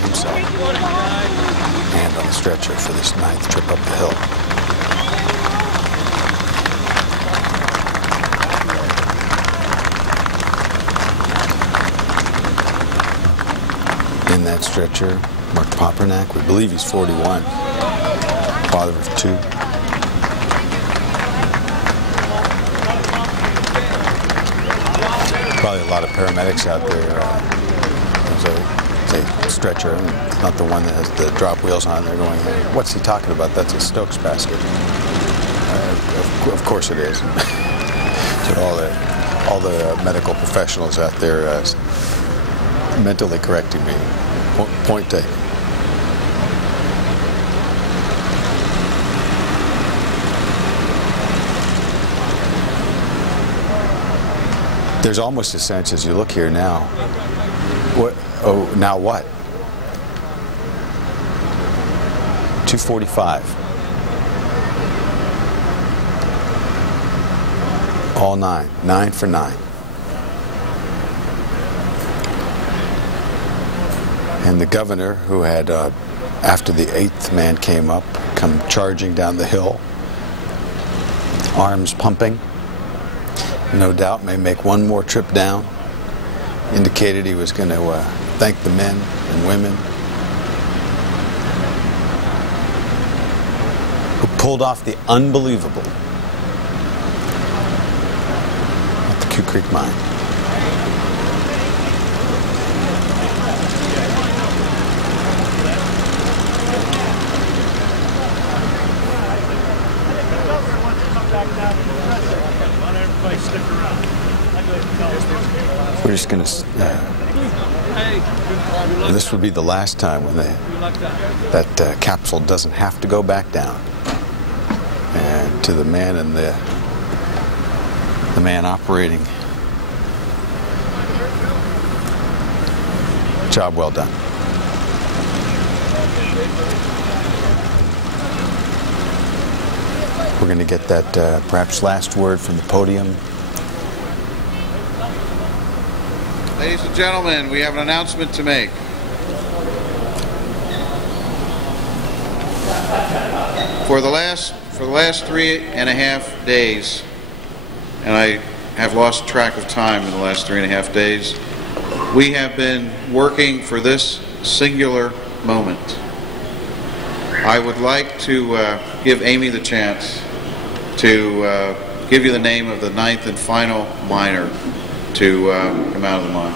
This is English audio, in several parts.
himself, and on the stretcher for this 9th trip up the hill. In that stretcher, Mark Papernak, we believe he's 41, father of 2. Probably a lot of paramedics out there. There's a stretcher, and it's not the one that has the drop wheels on. They're going, what's he talking about? That's a Stokes basket. Of course it is. So all the medical professionals out there mentally correcting me. Point taken. There's almost a sense as you look here now. What? Oh, now what? 2:45. All 9. 9 for 9. And the governor, who had, after the 8th man came up, come charging down the hill, arms pumping, no doubt may make one more trip down, indicated he was going to thank the men and women who pulled off the unbelievable at the Q Creek Mine. We're just going to, this would be the last time when that capsule doesn't have to go back down. And to the man and the man operating, job well done. We're going to get that perhaps last word from the podium. Ladies and gentlemen, we have an announcement to make. For the last 3.5 days, and I have lost track of time in the last 3.5 days, we have been working for this singular moment. I would like to give Amy the chance to give you the name of the 9th and final miner to come out of the mine.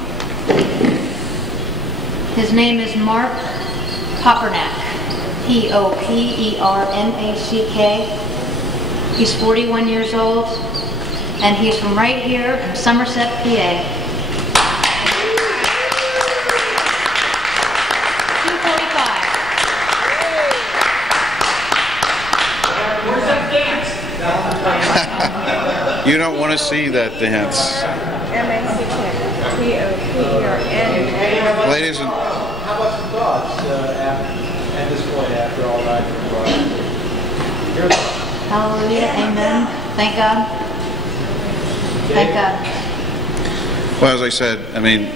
His name is Mark Papernak, P-O-P-E-R-N-A-C-K. He's 41 years old, and he's from right here in Somerset, PA. 2:45. Where's that dance? You don't want to see that dance. M-A-C-K-T-O-P-E-R-N. Ladies and... How about some thoughts at this point after all that? Hallelujah, amen. Thank God. Thank God. Well, as I said, I mean,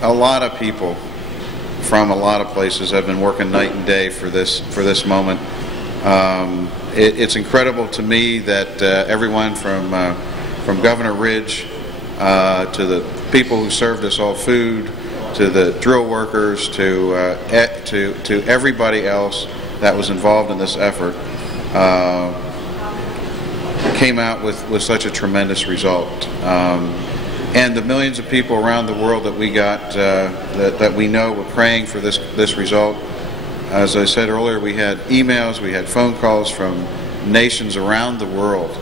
a lot of people from a lot of places have been working night and day for this moment. It's incredible to me that everyone from Governor Ridge to the people who served us all food, to the drill workers, to everybody else that was involved in this effort, came out with such a tremendous result. And the millions of people around the world that we got, that we know were praying for this result. As I said earlier, we had emails, we had phone calls from nations around the world.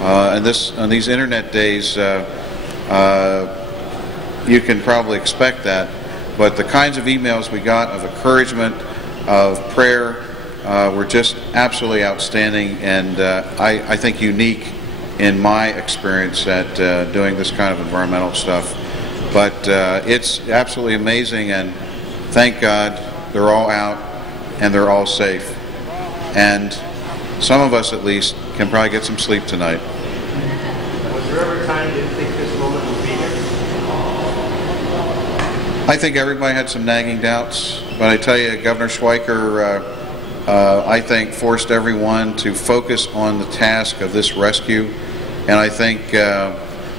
And on these internet days, you can probably expect that. But the kinds of emails we got of encouragement, of prayer, were just absolutely outstanding, and I think unique in my experience at doing this kind of environmental stuff. But it's absolutely amazing, and thank God they're all out and they're all safe. And some of us, at least, can probably get some sleep tonight. Was there ever a time you didn't think this moment would be here? I think everybody had some nagging doubts, but I tell you, Governor Schweiker, I think, forced everyone to focus on the task of this rescue. And I think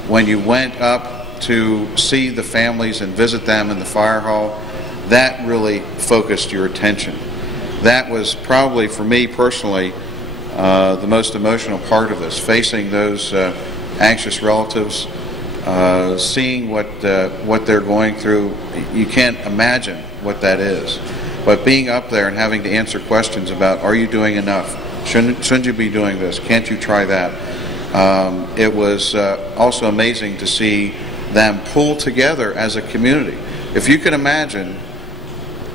when you went up to see the families and visit them in the fire hall, that really focused your attention. That was probably, for me personally, the most emotional part of this, facing those anxious relatives, seeing what they're going through. You can't imagine what that is. But being up there and having to answer questions about, are you doing enough? Shouldn't you be doing this? Can't you try that? It was also amazing to see them pull together as a community. If you can imagine,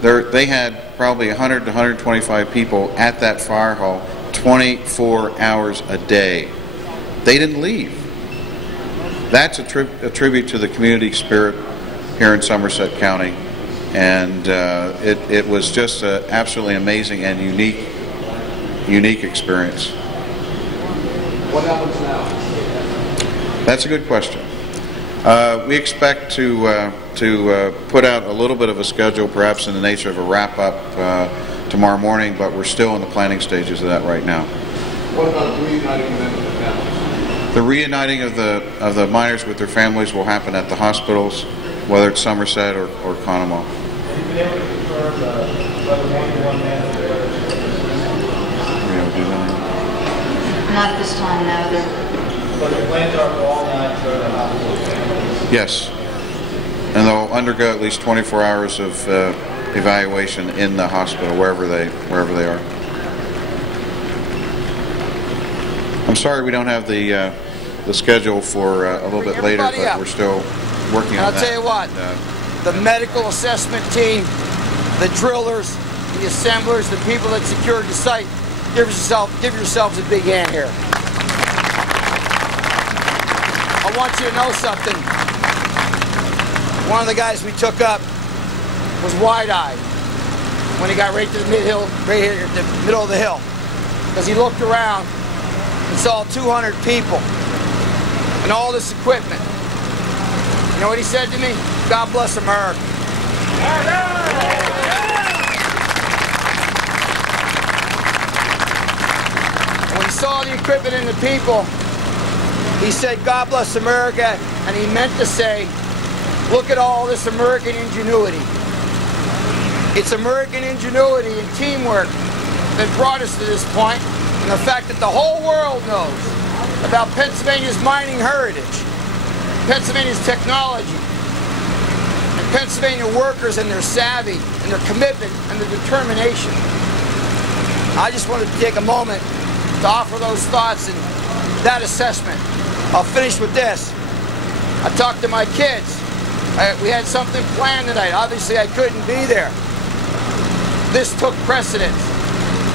they had probably 100 to 125 people at that fire hall 24 hours a day. They didn't leave. That's a tribute to the community spirit here in Somerset County, and it was just an absolutely amazing and unique experience. What happens now? That's a good question. We expect to put out a little bit of a schedule, perhaps in the nature of a wrap-up tomorrow morning, but we're still in the planning stages of that right now. What about reuniting them with the families? The reuniting of the miners with their families will happen at the hospitals, whether it's Somerset or Conemaugh. Have you been able to confirm whether one man or the other? Not at this time, no. But the plans are for all 9 to go to the hospital families? Yes. And they'll undergo at least 24 hours of evaluation in the hospital, wherever they are. I'm sorry we don't have the schedule for a little bit later, but we're still working on that. I'll tell you what, the medical assessment team, the drillers, the assemblers, the people that secured the site, give yourselves a big hand here. I want you to know something. One of the guys we took up was wide-eyed when he got right to the mid-hill, right here at the middle of the hill, because he looked around and saw 200 people and all this equipment. You know what he said to me? God bless America. And when he saw the equipment and the people, he said, God bless America, and he meant to say, look at all this American ingenuity. It's American ingenuity and teamwork that brought us to this point, and the fact that the whole world knows about Pennsylvania's mining heritage, Pennsylvania's technology, and Pennsylvania workers and their savvy, and their commitment, and their determination. I just wanted to take a moment to offer those thoughts and that assessment. I'll finish with this. I talked to my kids. We had something planned tonight. Obviously, I couldn't be there. This took precedence.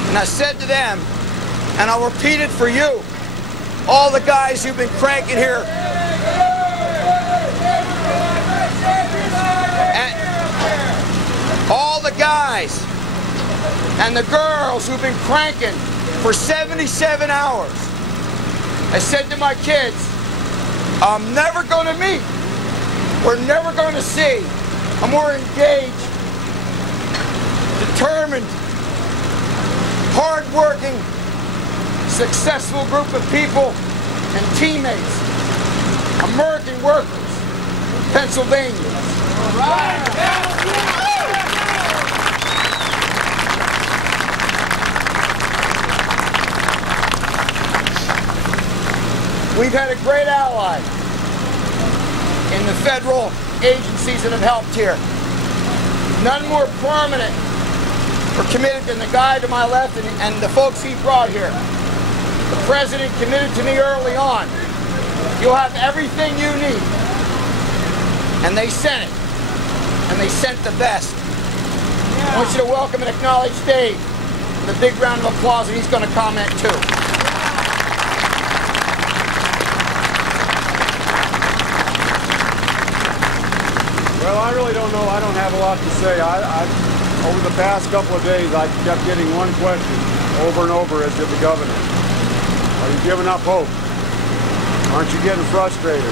And I said to them, and I'll repeat it for you, all the guys who've been cranking here, and all the guys and the girls who've been cranking for 77 hours. I said to my kids, I'm never going to meet, we're never going to see a more engaged, determined, hard-working, successful group of people and teammates, American workers, Pennsylvania. We've had a great ally in the federal agencies that have helped here. None more prominent or committed than the guy to my left and the folks he brought here. The president committed to me early on. You'll have everything you need. And they sent it. And they sent the best. I want you to welcome and acknowledge Dave with a big round of applause, and he's going to comment too. Well, I really don't know. I don't have a lot to say. Over the past couple of days, I kept getting one question over and over as to the governor. Are you giving up hope? Aren't you getting frustrated?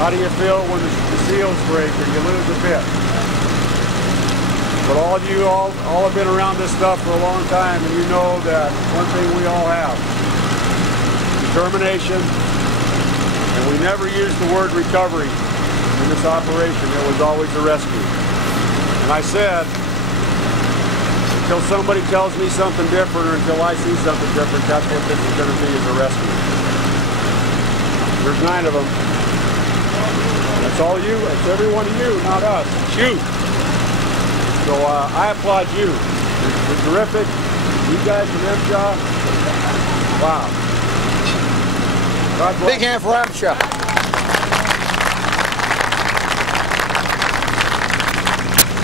How do you feel when the seals break or you lose a bit? But all of you all have been around this stuff for a long time, and you know that one thing we all have: determination. And we never used the word recovery in this operation. It was always a rescue. And I said, until somebody tells me something different, or until I see something different, that's what this is going to be, is a rescue. There's 9 of them. That's all you. It's every one of you, not us. Shoot. So I applaud you. You're terrific. You guys from MSHA. Wow. God bless. Big hand for MSHA.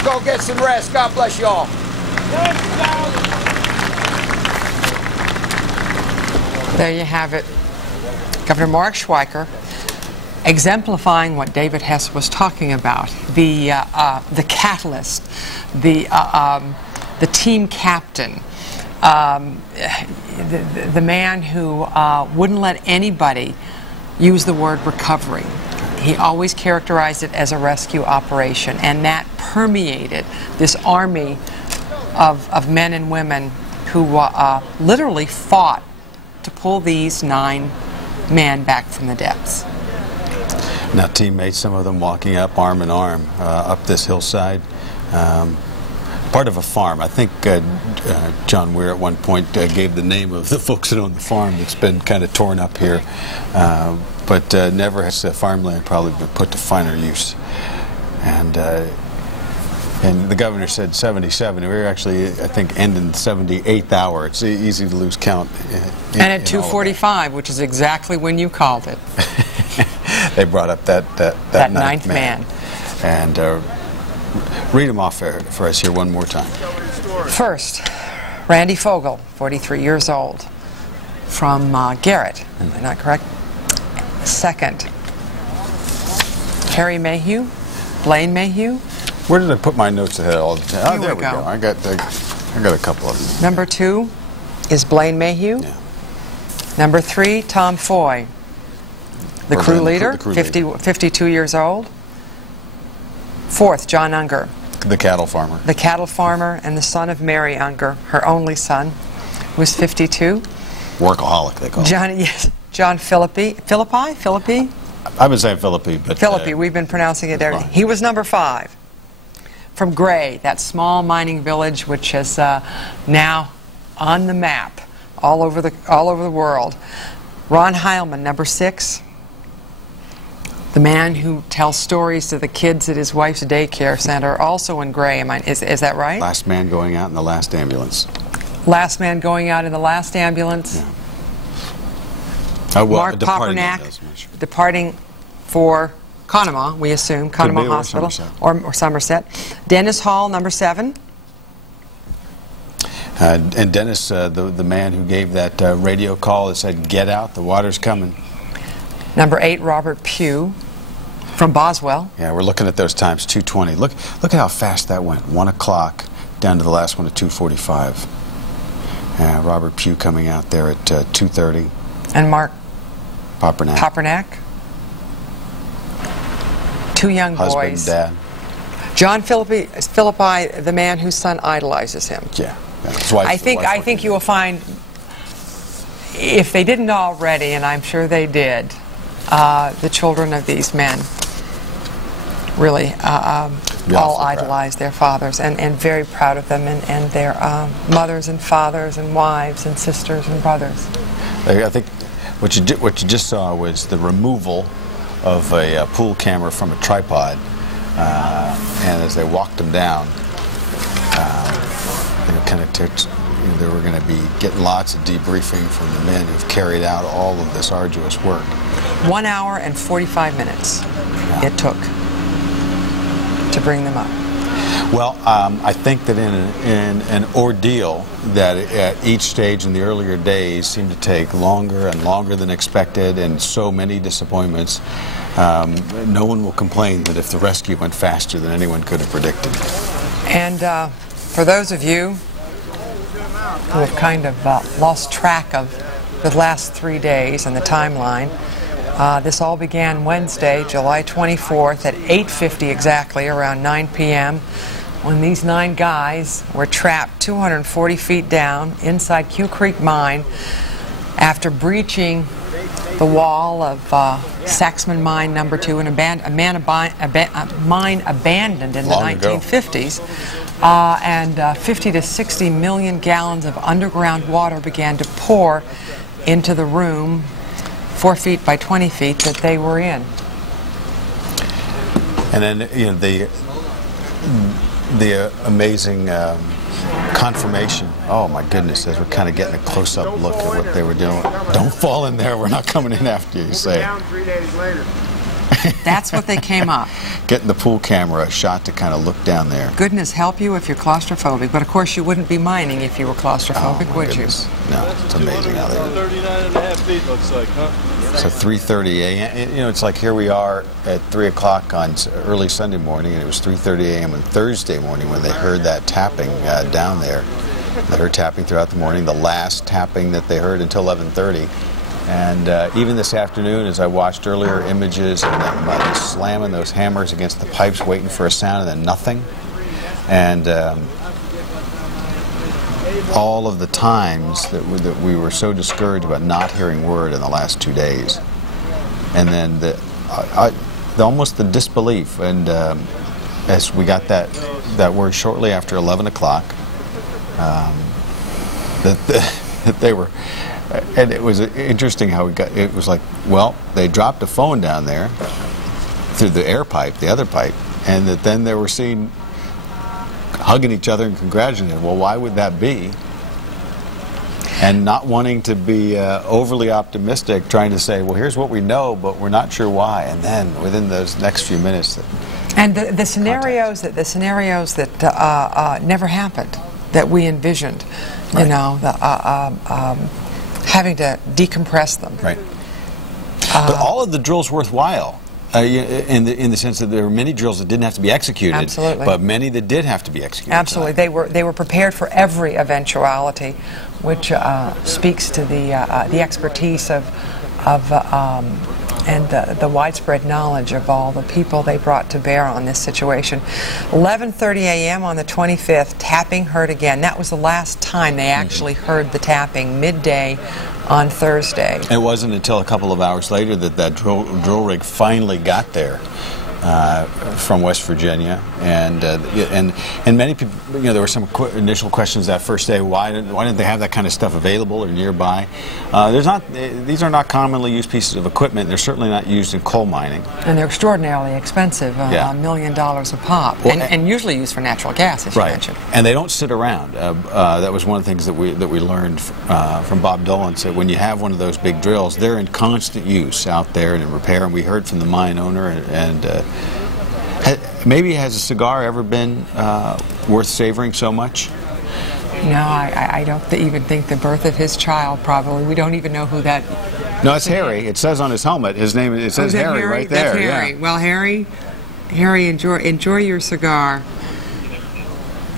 Go get some rest. God bless you all. There you have it. Governor Mark Schweiker exemplifying what David Hess was talking about, the catalyst, the team captain, the man who wouldn't let anybody use the word recovery. He always characterized it as a rescue operation, and that permeated this army of men and women who literally fought to pull these 9 men back from the depths. Now, teammates, some of them walking up arm in arm up this hillside. Part of a farm. I think John Weir at one point gave the name of the folks that own the farm that's been kind of torn up here. But never has farmland probably been put to finer use. And the governor said 77. We were actually, I think, ending the 78th hour. It's easy to lose count. And at 2:45, which is exactly when you called it. They brought up that 9th man. And read them off for us here one more time. First, Randy Fogel, 43 years old, from Garrett. Am I not correct? Second, Harry Mayhew, Blaine Mayhew. Where did I put my notes ahead all the time? Here There we we go. I got a couple of them. Number 2 is Blaine Mayhew. Yeah. Number 3, Tom Foy, the crew leader, 52 years old. Fourth, John Unger, The cattle farmer. the cattle farmer and the son of Mary Unger, her only son, was 52. Workaholic, they call him. John Philippi. I've been saying Philippi, but... Philippi, we've been pronouncing it everything. He was number 5. From Gray, that small mining village which is now on the map all over the world. Ron Heilman, number 6. The man who tells stories to the kids at his wife's daycare center, also in Gray. Is that right? Last man going out in the last ambulance. Last man going out in the last ambulance. Yeah. Well, Mark Papernak, departing for Conemaugh, we assume, Conemaugh Hospital, or Somerset. Dennis Hall, number 7. And Dennis, the man who gave that radio call that said, "Get out, the water's coming." Number 8, Robert Pugh, from Boswell. Yeah, we're looking at those times, 2:20. Look at how fast that went. 1 o'clock down to the last one at 2:45. Robert Pugh coming out there at 2:30. And Mark Papernak. 2 young Husband, boys. dad. John Philippi, the man whose son idolizes him. Yeah. His wife, I think you will find, if they didn't already, and I'm sure they did, the children of these men really all idolize their fathers, and very proud of them, and their mothers and fathers and wives and sisters and brothers. I think what you just saw was the removal of a pool camera from a tripod, and as they walked them down, they were going to be getting lots of debriefing from the men who've carried out all of this arduous work. 1 hour and 45 minutes it took to bring them up. Well, I think that in an ordeal that at each stage in the earlier days seemed to take longer and longer than expected, and so many disappointments, no one will complain that if the rescue went faster than anyone could have predicted. And for those of you who have kind of lost track of the last 3 days and the timeline, this all began Wednesday, July 24th at 8:50 exactly, around 9 p.m. when these 9 guys were trapped 240 feet down inside Q Creek Mine after breaching the wall of Saxman Mine Number 2, a mine abandoned in the 1950s. And 50 to 60 million gallons of underground water began to pour into the room 4 feet by 20 feet that they were in. And then, you know, the amazing confirmation. Oh my goodness, as we're kind of getting a close-up look at what they were doing. Don't fall in there, we're not coming in after you, say. Down 3 days later. That's what they came up. Getting the pool camera a shot to kind of look down there. Goodness help you if you're claustrophobic, but of course you wouldn't be mining if you were claustrophobic, would goodness. You? No, it's amazing how they... 39.5 feet looks like, huh? So 3:30 a.m. You know, it's like here we are at 3 o'clock on early Sunday morning, and it was 3:30 a.m. on Thursday morning when they heard that tapping down there. They heard tapping throughout the morning, the last tapping that they heard until 11:30. And even this afternoon, as I watched earlier images and them just slamming those hammers against the pipes, waiting for a sound, and then nothing. And all of the times that we were so discouraged about not hearing word in the last 2 days, and then almost the disbelief. And as we got that word shortly after 11 o'clock, that they were. And it was interesting how it was like, well, they dropped a phone down there through the air pipe, the other pipe, and that then they were seen hugging each other and congratulating. Well, why would that be? And not wanting to be overly optimistic, trying to say, well, here's what we know, but we're not sure why. And then within those next few minutes, and the scenarios that never happened, that we envisioned, right. You know, having to decompress them. Right. But all of the drills worthwhile, in the sense that there were many drills that didn't have to be executed. Absolutely. But many that did have to be executed. Absolutely. They were prepared for every eventuality, which speaks to the expertise and the widespread knowledge of all the people they brought to bear on this situation. 11:30 a.m. on the 25th, tapping heard again. That was the last time they actually heard the tapping, midday on Thursday. It wasn't until a couple of hours later that drill rig finally got there from West Virginia, and many people, you know, there were some initial questions that first day. Why didn't they have that kind of stuff available or nearby? These are not commonly used pieces of equipment. They're certainly not used in coal mining, and they're extraordinarily expensive. $1 million a pop, well, and usually used for natural gas, as you mentioned. And they don't sit around. That was one of the things that we learned from Bob Dolan. Said when you have one of those big drills, they're in constant use out there and in repair. And we heard from the mine owner and. Maybe has a cigar ever been worth savoring so much? No, I don't even think the birth of his child, probably. We don't even know who that... No, it's Harry. It says on his helmet, his name, it says Harry right there. That's Harry. Yeah. Well, Harry, enjoy your cigar.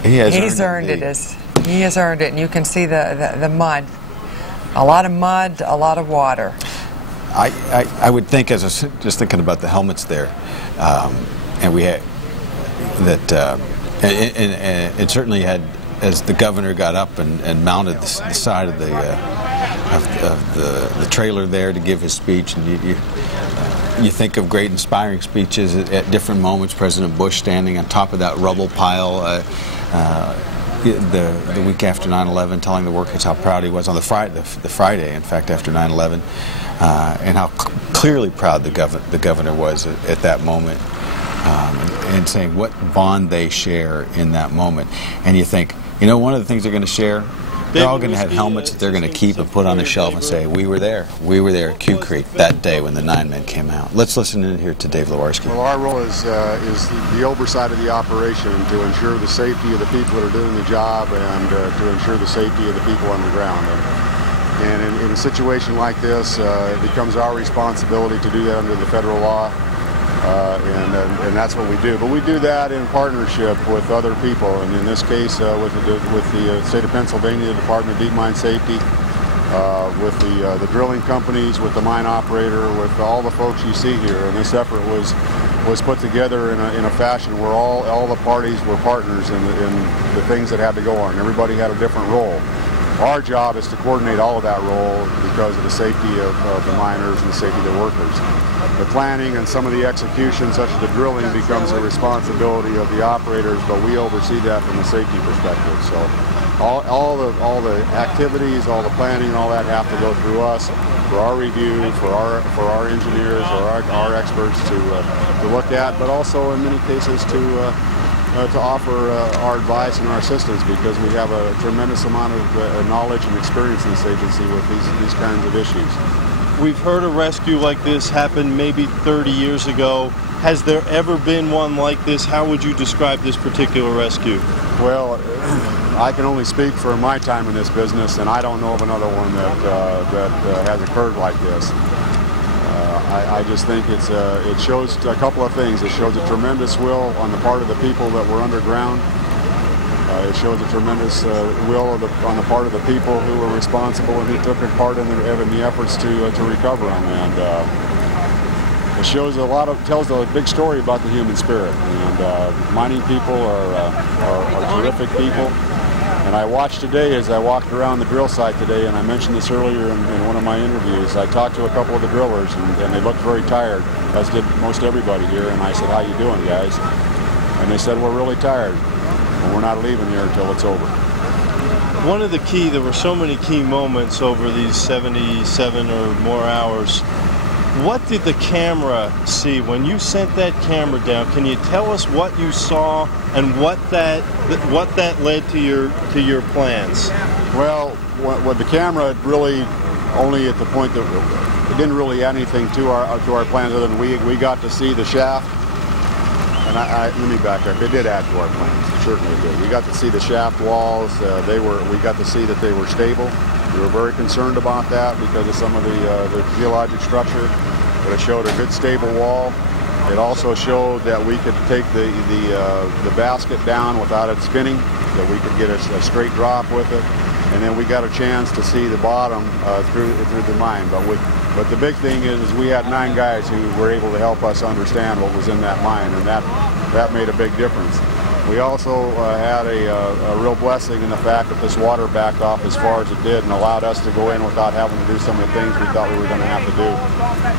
He's earned it. He has earned it, and you can see the mud. A lot of mud, a lot of water. I would think, as I was just thinking about the helmets there, and we had that, and it certainly had, as the governor got up and mounted the side of the trailer there to give his speech, and you think of great inspiring speeches at different moments. President Bush standing on top of that rubble pile the week after 9/11, telling the workers how proud he was on the Friday, in fact, after 9/11, and how clearly proud the governor was at that moment, and saying what bond they share in that moment. And you think, you know, one of the things they're going to share, they're all going to have helmets that they're going to keep and put on a shelf and say, we were there at Q Creek that day when the 9 men came out. Let's listen in here to Dave Lewarski. Well, our role is the oversight of the operation to ensure the safety of the people that are doing the job and to ensure the safety of the people underground. And in a situation like this, it becomes our responsibility to do that under the federal law. And that's what we do. But we do that in partnership with other people, and in this case with the state of Pennsylvania, the Department of Deep Mine Safety, with the drilling companies, with the mine operator, with all the folks you see here. And this effort was was put together in a fashion where all the parties were partners in the things that had to go on. Everybody had a different role. Our job is to coordinate all of that role because of the safety of the miners and the safety of the workers. The planning and some of the execution, such as the drilling, becomes the responsibility of the operators, but we oversee that from a safety perspective. So all the activities, all the planning, all that have to go through us for our review, for our engineers or our experts to look at, but also in many cases to offer our advice and our assistance, because we have a tremendous amount of knowledge and experience in this agency with these kinds of issues. We've heard a rescue like this happen maybe 30 years ago. Has there ever been one like this? How would you describe this particular rescue? Well, I can only speak for my time in this business, and I don't know of another one that has occurred like this. I just think it shows a couple of things. It shows a tremendous will on the part of the people that were underground. It shows a tremendous will on the part of the people who were responsible and who took part in the efforts to recover them. And it shows tells a big story about the human spirit. And mining people are terrific people. And I watched today as I walked around the drill site today, and I mentioned this earlier in one of my interviews. I talked to a couple of the drillers, and they looked very tired, as did most everybody here. And I said, "How you doing, guys?" And they said, "We're really tired, and we're not leaving here until it's over." There were so many key moments over these 77 or more hours. What did the camera see when you sent that camera down? Can you tell us what you saw and what that led to your plans? Well, what the camera really only at the point that it didn't really add anything to our plans, other than we got to see the shaft. And let me back up. It did add to our plans. Certainly it did. We got to see the shaft walls. We got to see that they were stable. We were very concerned about that because of some of the geologic structure, but it showed a good stable wall. It also showed that we could take the basket down without it spinning, that we could get a straight drop with it, and then we got a chance to see the bottom through the mine. But the big thing is we had 9 guys who were able to help us understand what was in that mine, and that made a big difference. We also had a real blessing in the fact that this water backed off as far as it did and allowed us to go in without having to do some of the things we thought we were going to have to do.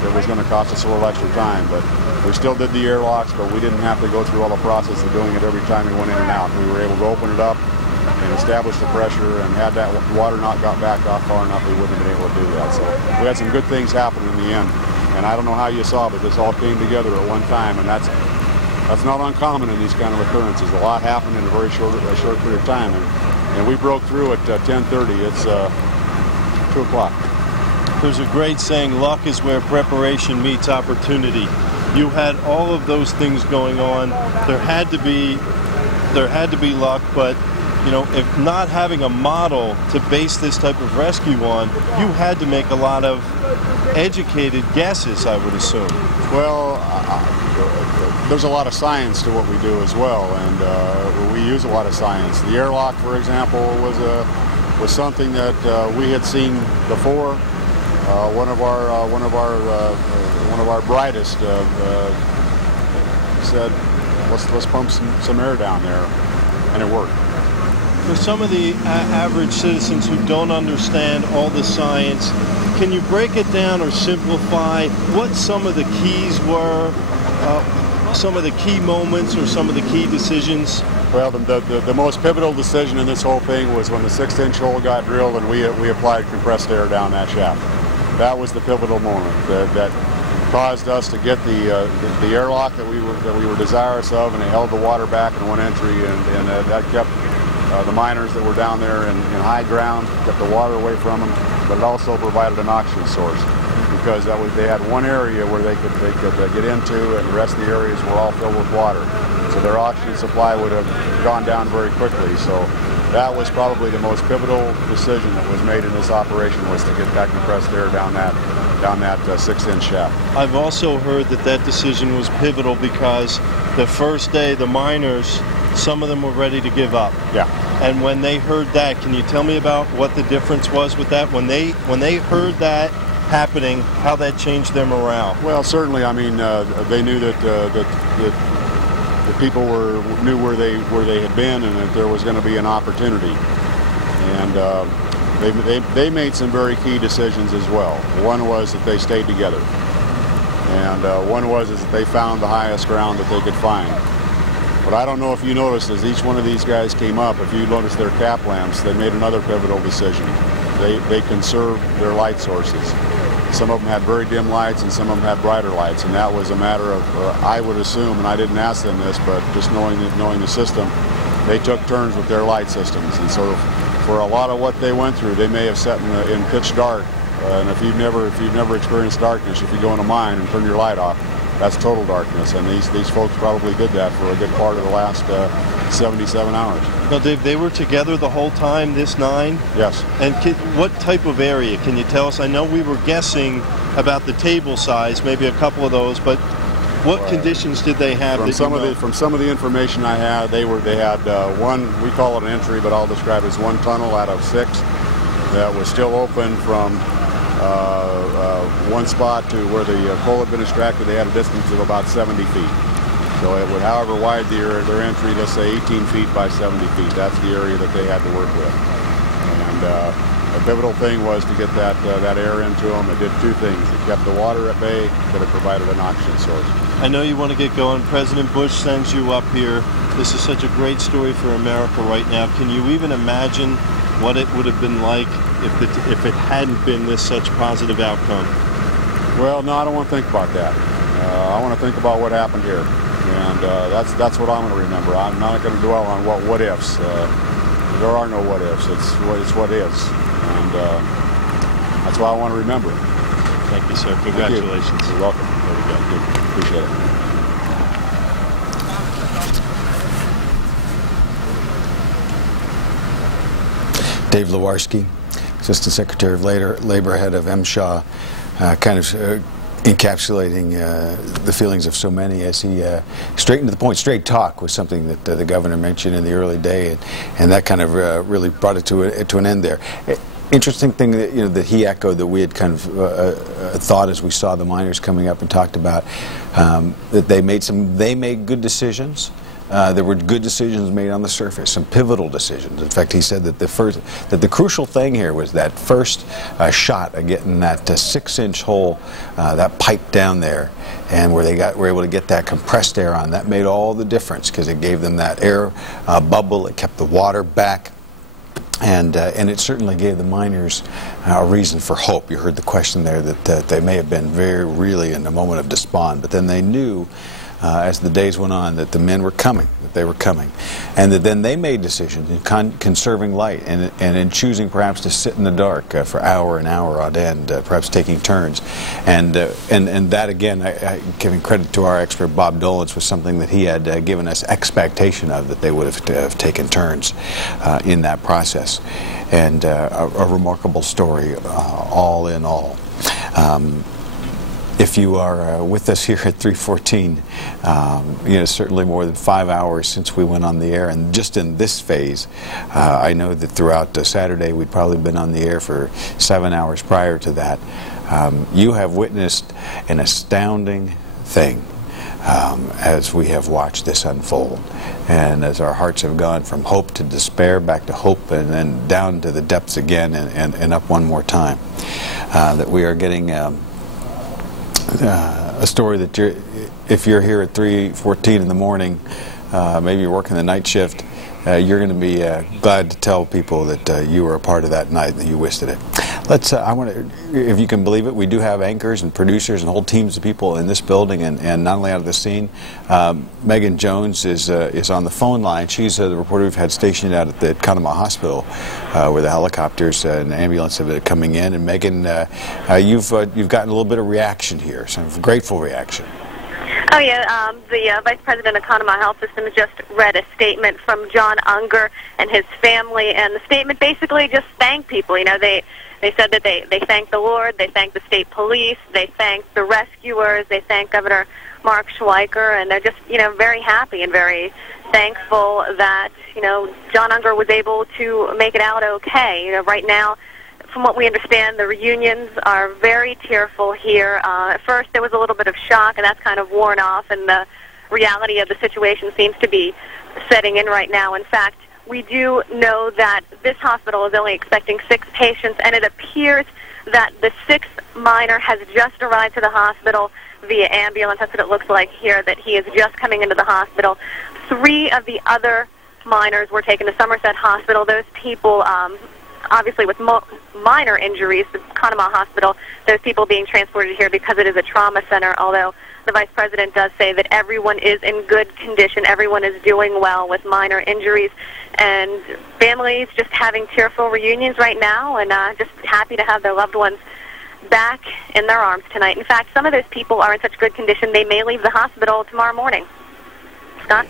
It was going to cost us a little extra time, but we still did the airlocks, but we didn't have to go through all the process of doing it every time we went in and out. We were able to open it up and establish the pressure, and had that water not got backed off far enough, we wouldn't have been able to do that. So we had some good things happen in the end, and I don't know how you saw, but this all came together at one time, and that's not uncommon in these kind of occurrences. A lot happened in a very short period of time, and we broke through at 10:30. It's 2 o'clock. There's a great saying, luck is where preparation meets opportunity. You had all of those things going on. There had to be luck, but if not having a model to base this type of rescue on, you had to make a lot of educated guesses, I would assume. Well, there's a lot of science to what we do as well, and we use a lot of science. The airlock, for example, was something that we had seen before. One of our brightest said, "Let's pump some air down there," and it worked. For some of the average citizens who don't understand all the science, can you break it down or simplify what some of the keys were, some of the key moments or some of the key decisions? Well, the most pivotal decision in this whole thing was when the 6-inch hole got drilled and we applied compressed air down that shaft. That was the pivotal moment that caused us to get the airlock that we were desirous of, and it held the water back in one entry, and that kept the miners that were down there in high ground, kept the water away from them, but it also provided an oxygen source, because they had one area where they could get into, and the rest of the areas were all filled with water. So their oxygen supply would have gone down very quickly. So that was probably the most pivotal decision that was made in this operation, was to get that compressed air down that 6-inch shaft. I've also heard that decision was pivotal because the first day the miners, some of them were ready to give up. Yeah. And when they heard that, can you tell me about what the difference was with that? When they heard that happening, how that changed their morale? Well, certainly. I mean, they knew that the people knew where they had been, and that there was going to be an opportunity. And they made some very key decisions as well. One was that they stayed together, and one was that they found the highest ground that they could find. But I don't know if you noticed, as each one of these guys came up, if you noticed their cap lamps, they made another pivotal decision. They conserved their light sources. Some of them had very dim lights, and some of them had brighter lights, and that was a matter of, I would assume, and I didn't ask them this, but just knowing the system, they took turns with their light systems. And so for a lot of what they went through, they may have sat in pitch dark, and if you've never experienced darkness, if you go in a mine and turn your light off, that's total darkness, and these folks probably did that for a good part of the last 77 hours. Now, Dave, they were together the whole time, this 9? Yes. And what type of area? Can you tell us? I know we were guessing about the table size, maybe a couple of those, but what conditions did they have? From some of the information I had, they had one, we call it an entry, but I'll describe it as one tunnel out of 6 that was still open from one spot to where the coal had been extracted. They had a distance of about 70 feet. So it would, however wide their entry, let's say 18 feet by 70 feet, that's the area that they had to work with. And the pivotal thing was to get that air into them. It did 2 things. It kept the water at bay, but it provided an oxygen source. I know you want to get going. President Bush sends you up here. This is such a great story for America right now. Can you even imagine what it would have been like if it hadn't been such positive outcome? Well, no, I don't want to think about that. I want to think about what happened here, and that's what I'm going to remember. I'm not going to dwell on what ifs. There are no what ifs. It's what is, and that's why I want to remember it. Thank you, sir. Congratulations. You're welcome. Very good. Appreciate it. Dave Lewarski, Assistant Secretary of Labor, head of MSHA, kind of encapsulating the feelings of so many as he straight to the point. Straight talk was something that the governor mentioned in the early day, and that kind of really brought it to an end there. Interesting thing that that he echoed, that we had kind of thought as we saw the miners coming up and talked about, that they made good decisions. There were good decisions made on the surface, some pivotal decisions. In fact, he said that the crucial thing here was that first shot of getting that 6-inch hole, that pipe down there, and where they were able to get that compressed air on. That made all the difference because it gave them that air bubble. It kept the water back. And it certainly gave the miners a reason for hope. You heard the question there that they may have been really in a moment of despond, but then they knew as the days went on that the men were coming, that they were coming, and that then they made decisions in conserving light and in choosing perhaps to sit in the dark for hour and hour on end, perhaps taking turns, and that again, giving credit to our expert Bob Dolitz, was something that he had given us expectation of, that they would have taken turns in that process, and a remarkable story, all in all. If you are with us here at 314, certainly more than 5 hours since we went on the air, and just in this phase, I know that throughout Saturday we'd probably been on the air for 7 hours prior to that. You have witnessed an astounding thing as we have watched this unfold, and as our hearts have gone from hope to despair, back to hope, and then down to the depths again, and up one more time, that we are getting a story that if you're here at 3:14 in the morning, maybe you're working the night shift, you're going to be glad to tell people that you were a part of that night and that you witnessed it. I want to, if you can believe it, we do have anchors and producers and whole teams of people in this building, and not only out of the scene. Megan Jones is on the phone line. She's the reporter we've had stationed out at the Conemaugh Hospital, where the helicopters and ambulance have been coming in. And Megan, you've gotten a little bit of reaction here, some grateful reaction. Oh, yeah. The Vice President of Conemaugh Health Systems just read a statement from John Unger and his family, and the statement basically just thanked people. They said that they thanked the Lord, they thanked the state police, they thanked the rescuers, they thanked Governor Mark Schweiker, and they're just, very happy and very thankful that, John Unger was able to make it out okay. Right now, from what we understand, the reunions are very tearful here. At first, there was a little bit of shock, and that's kind of worn off, and the reality of the situation seems to be setting in right now. In fact, we do know that this hospital is only expecting 6 patients, and it appears that the 6th minor has just arrived to the hospital via ambulance. That's what it looks like here, that he is just coming into the hospital. 3 of the other minors were taken to Somerset Hospital. Those people, obviously with minor injuries, the Conemaugh Hospital, those people being transported here because it is a trauma center, although the Vice President does say that everyone is in good condition, everyone is doing well with minor injuries, and families just having tearful reunions right now, and just happy to have their loved ones back in their arms tonight. In fact, some of those people are in such good condition they may leave the hospital tomorrow morning. Scott?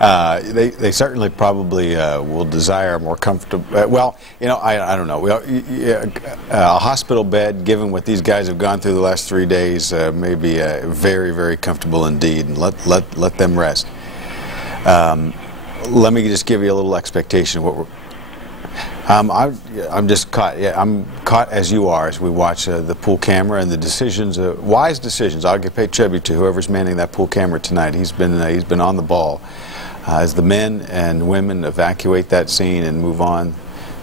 They certainly probably will desire more comfortable. Well, you know, I don't know. A hospital bed, given what these guys have gone through the last 3 days, may be very, very comfortable indeed. And let them rest. Let me just give you a little expectation of what we're. I'm just caught. Yeah, I'm caught as you are as we watch the pool camera and the decisions, wise decisions. I'll give pay tribute to whoever's manning that pool camera tonight. He's been on the ball. As the men and women evacuate that scene and move on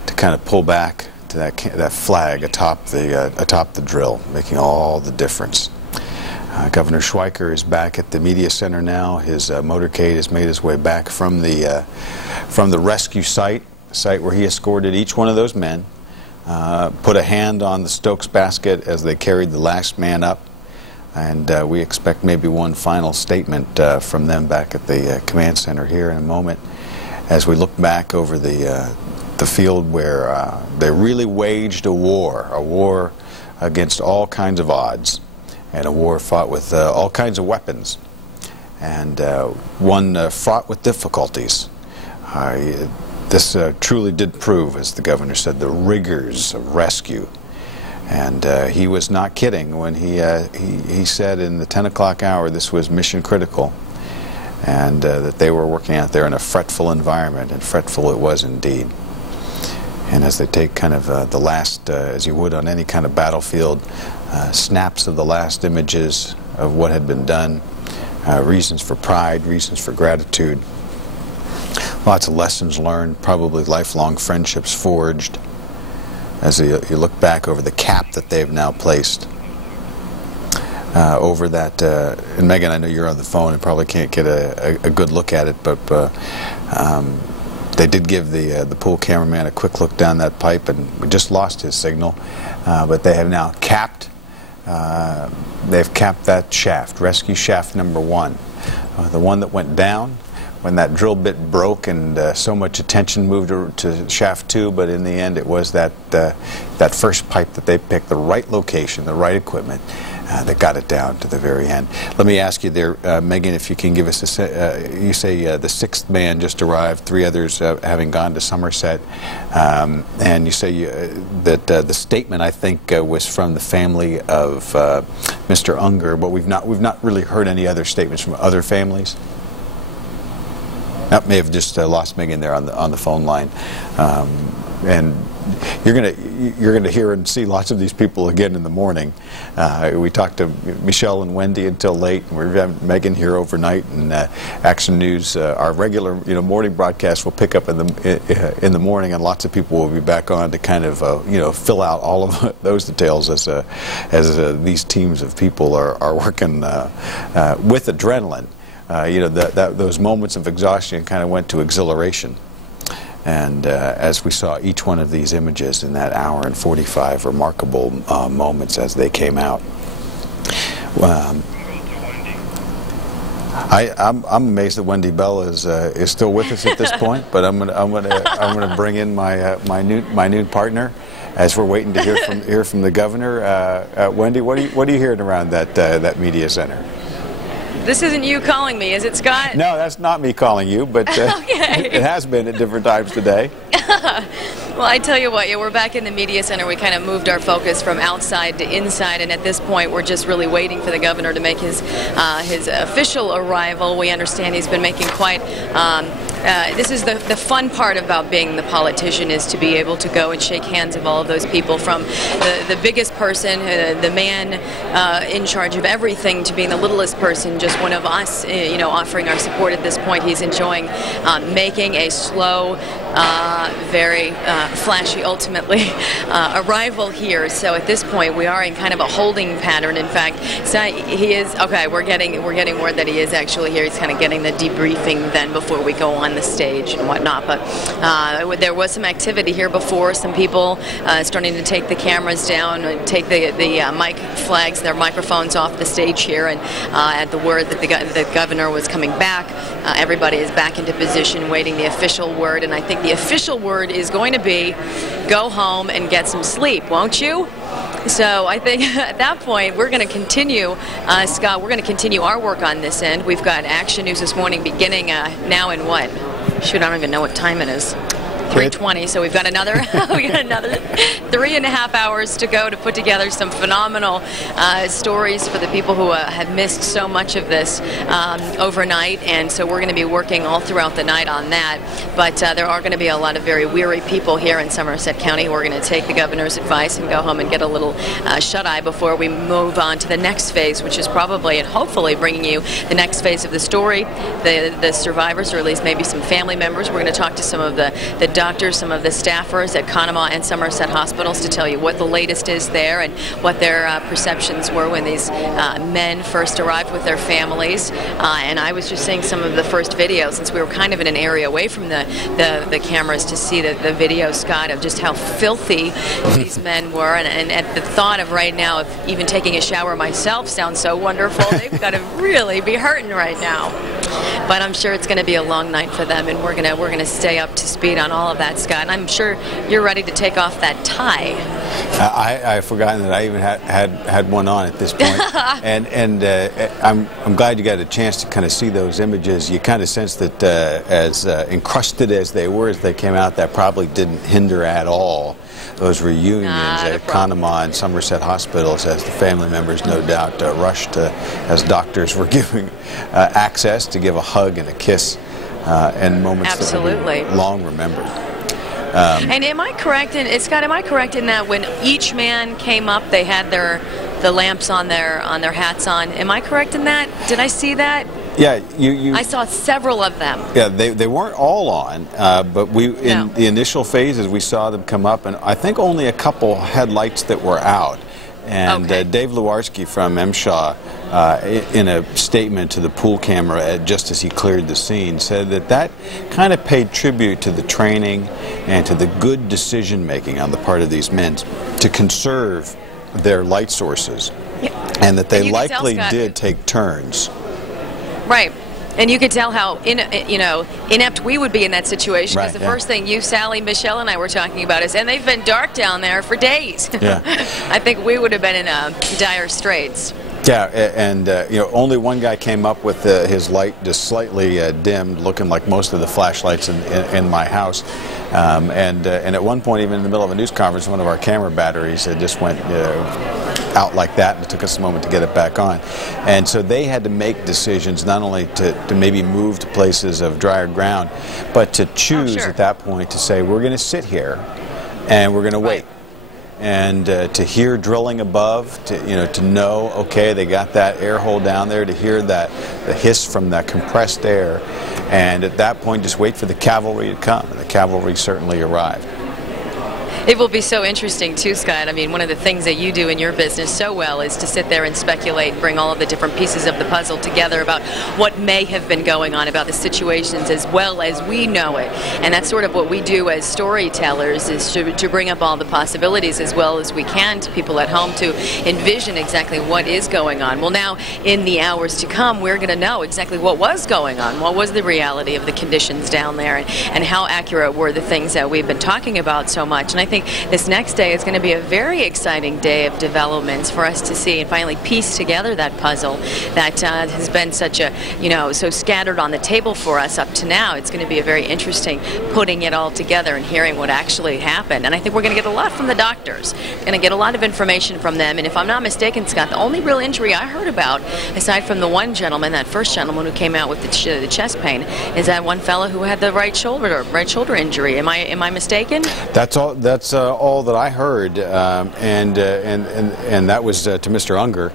to kind of pull back to that flag atop the drill, making all the difference. Governor Schweiker is back at the media center now. His motorcade has made his way back from the rescue site where he escorted each one of those men, put a hand on the Stokes basket as they carried the last man up. And we expect maybe one final statement from them back at the command center here in a moment, as we look back over the field where they really waged a war against all kinds of odds, and a war fought with all kinds of weapons, and one fraught with difficulties. This truly did prove, as the governor said, the rigors of rescue. And he was not kidding when he said in the 10 o'clock hour this was mission critical, and that they were working out there in a fretful environment, and fretful it was indeed. And as they take kind of the last, as you would on any kind of battlefield, snaps of the last images of what had been done, reasons for pride, reasons for gratitude, lots of lessons learned, probably lifelong friendships forged, as you look back over the cap that they've now placed over that. And Megan, I know you're on the phone and probably can't get a good look at it, but they did give the pool cameraman a quick look down that pipe, and we just lost his signal. But they have now capped. They've capped that shaft, rescue shaft number 1, the one that went down when that drill bit broke, and so much attention moved to shaft 2, but in the end it was that first pipe that they picked, the right location, the right equipment, that got it down to the very end. Let me ask you there, Megan, if you can give us you say the 6th man just arrived, 3 others having gone to Somerset, and you say that the statement, I think, was from the family of Mr. Unger, but we've not really heard any other statements from other families. I may have just lost Megan there on the phone line, and you're gonna hear and see lots of these people again in the morning. We talked to Michelle and Wendy until late, and we're having Megan here overnight. And Action News, our regular morning broadcast, will pick up in the morning, and lots of people will be back on to kind of fill out all of those details as these teams of people are working with adrenaline. Those moments of exhaustion kind of went to exhilaration. And as we saw each one of these images in that hour and 45 remarkable moments as they came out, I'm amazed that Wendy Bell is still with us at this point. But I'm gonna bring in my new partner as we're waiting to hear from the governor. Wendy, what are you hearing around that media center? This isn't you calling me, is it, Scott? No, that's not me calling you, but okay. It has been at different times today. Well, I tell you what, we're back in the media center. We kind of moved our focus from outside to inside, and at this point we're just really waiting for the governor to make his official arrival. We understand he's been making quite this is the fun part about being the politician, is to be able to go and shake hands of all of those people, from the biggest person, the man in charge of everything, to being the littlest person, just one of us, offering our support at this point. He's enjoying making a slow, very flashy, ultimately, arrival here. So at this point, we are in kind of a holding pattern. In fact, so he is, okay, we're getting word that he is actually here. He's kind of getting the debriefing then before we go on the stage and whatnot. But there was some activity here before, some people starting to take the cameras down, take the mic flags, their microphones off the stage here, and at the word that the governor was coming back, everybody is back into position waiting the official word. And I think the official word is going to be, go home and get some sleep, won't you? So I think at that point we're going to continue, Scott, we're going to continue our work on this end. We've got Action News this morning beginning now in what? Shoot, I don't even know what time it is. 3:20, so we've got another 3.5 hours to go to put together some phenomenal stories for the people who have missed so much of this overnight, and so we're going to be working all throughout the night on that. But there are going to be a lot of very weary people here in Somerset County. We're going to take the governor's advice and go home and get a little shut-eye before we move on to the next phase, which is probably and hopefully bringing you the next phase of the story, the survivors, or at least maybe some family members. We're going to talk to some of the doctors, some of the staffers at Conemaugh and Somerset hospitals to tell you what the latest is there and what their perceptions were when these men first arrived with their families. And I was just seeing some of the first videos, since we were kind of in an area away from the cameras, to see the video, Scott, of just how filthy these men were. And at the thought of right now of even taking a shower myself sounds so wonderful. They've got to really be hurting right now. But I'm sure it's going to be a long night for them, and we're gonna stay up to speed on all of that, Scott. And I'm sure you're ready to take off that tie. I've forgotten that I even had one on at this point. and I'm glad you got a chance to kind of see those images. You kind of sense that as encrusted as they were as they came out, that probably didn't hinder at all those reunions at Conemaugh and Somerset hospitals, as the family members no doubt rushed to, as doctors were giving access, to give a hug and a kiss, and moments that will be long remembered. And am I correct in, Scott, am I correct in that when each man came up, they had the lamps on their hats on? Am I correct in that? Did I see that? Yeah, I saw several of them. Yeah, they weren't all on, but in the initial phases we saw them come up, and I think only a couple had lights that were out. And Dave Lewarski from MSHA, in a statement to the pool camera just as he cleared the scene, said that kind of paid tribute to the training and to the good decision making on the part of these men to conserve their light sources, and that they likely did take turns. Right. And you could tell how inept we would be in that situation, because the first thing you, Sally, Michelle, and I were talking about is, and they've been dark down there for days. Yeah. I think we would have been in dire straits. Yeah, and only one guy came up with his light just slightly dimmed, looking like most of the flashlights in my house. And at one point, even in the middle of a news conference, one of our camera batteries just went out like that, and it took us a moment to get it back on. And so they had to make decisions not only to maybe move to places of drier ground, but to choose at that point to say, we're going to sit here and we're going to wait. And to hear drilling above, to know, okay, they got that air hole down there, to hear the hiss from that compressed air, and at that point just wait for the cavalry to come. And the cavalry certainly arrived. It will be so interesting too, Scott. I mean, one of the things that you do in your business so well is to sit there and speculate and bring all of the different pieces of the puzzle together about what may have been going on, about the situations as well as we know it. And that's sort of what we do as storytellers, is to bring up all the possibilities as well as we can to people at home to envision exactly what is going on. Well, now in the hours to come, we're going to know exactly what was going on, what was the reality of the conditions down there, and how accurate were the things that we've been talking about so much. And I think think this next day is going to be a very exciting day of developments for us to see and finally piece together that puzzle that has been such a, so scattered on the table for us up to now. It's going to be a very interesting putting it all together and hearing what actually happened. And I think we're going to get a lot from the doctors. We're going to get a lot of information from them. And if I'm not mistaken, Scott, the only real injury I heard about, aside from the one gentleman, that first gentleman who came out with the chest pain, is that one fellow who had the right shoulder injury. Am I mistaken? That's all. That's all that I heard, and that was to Mr. Unger,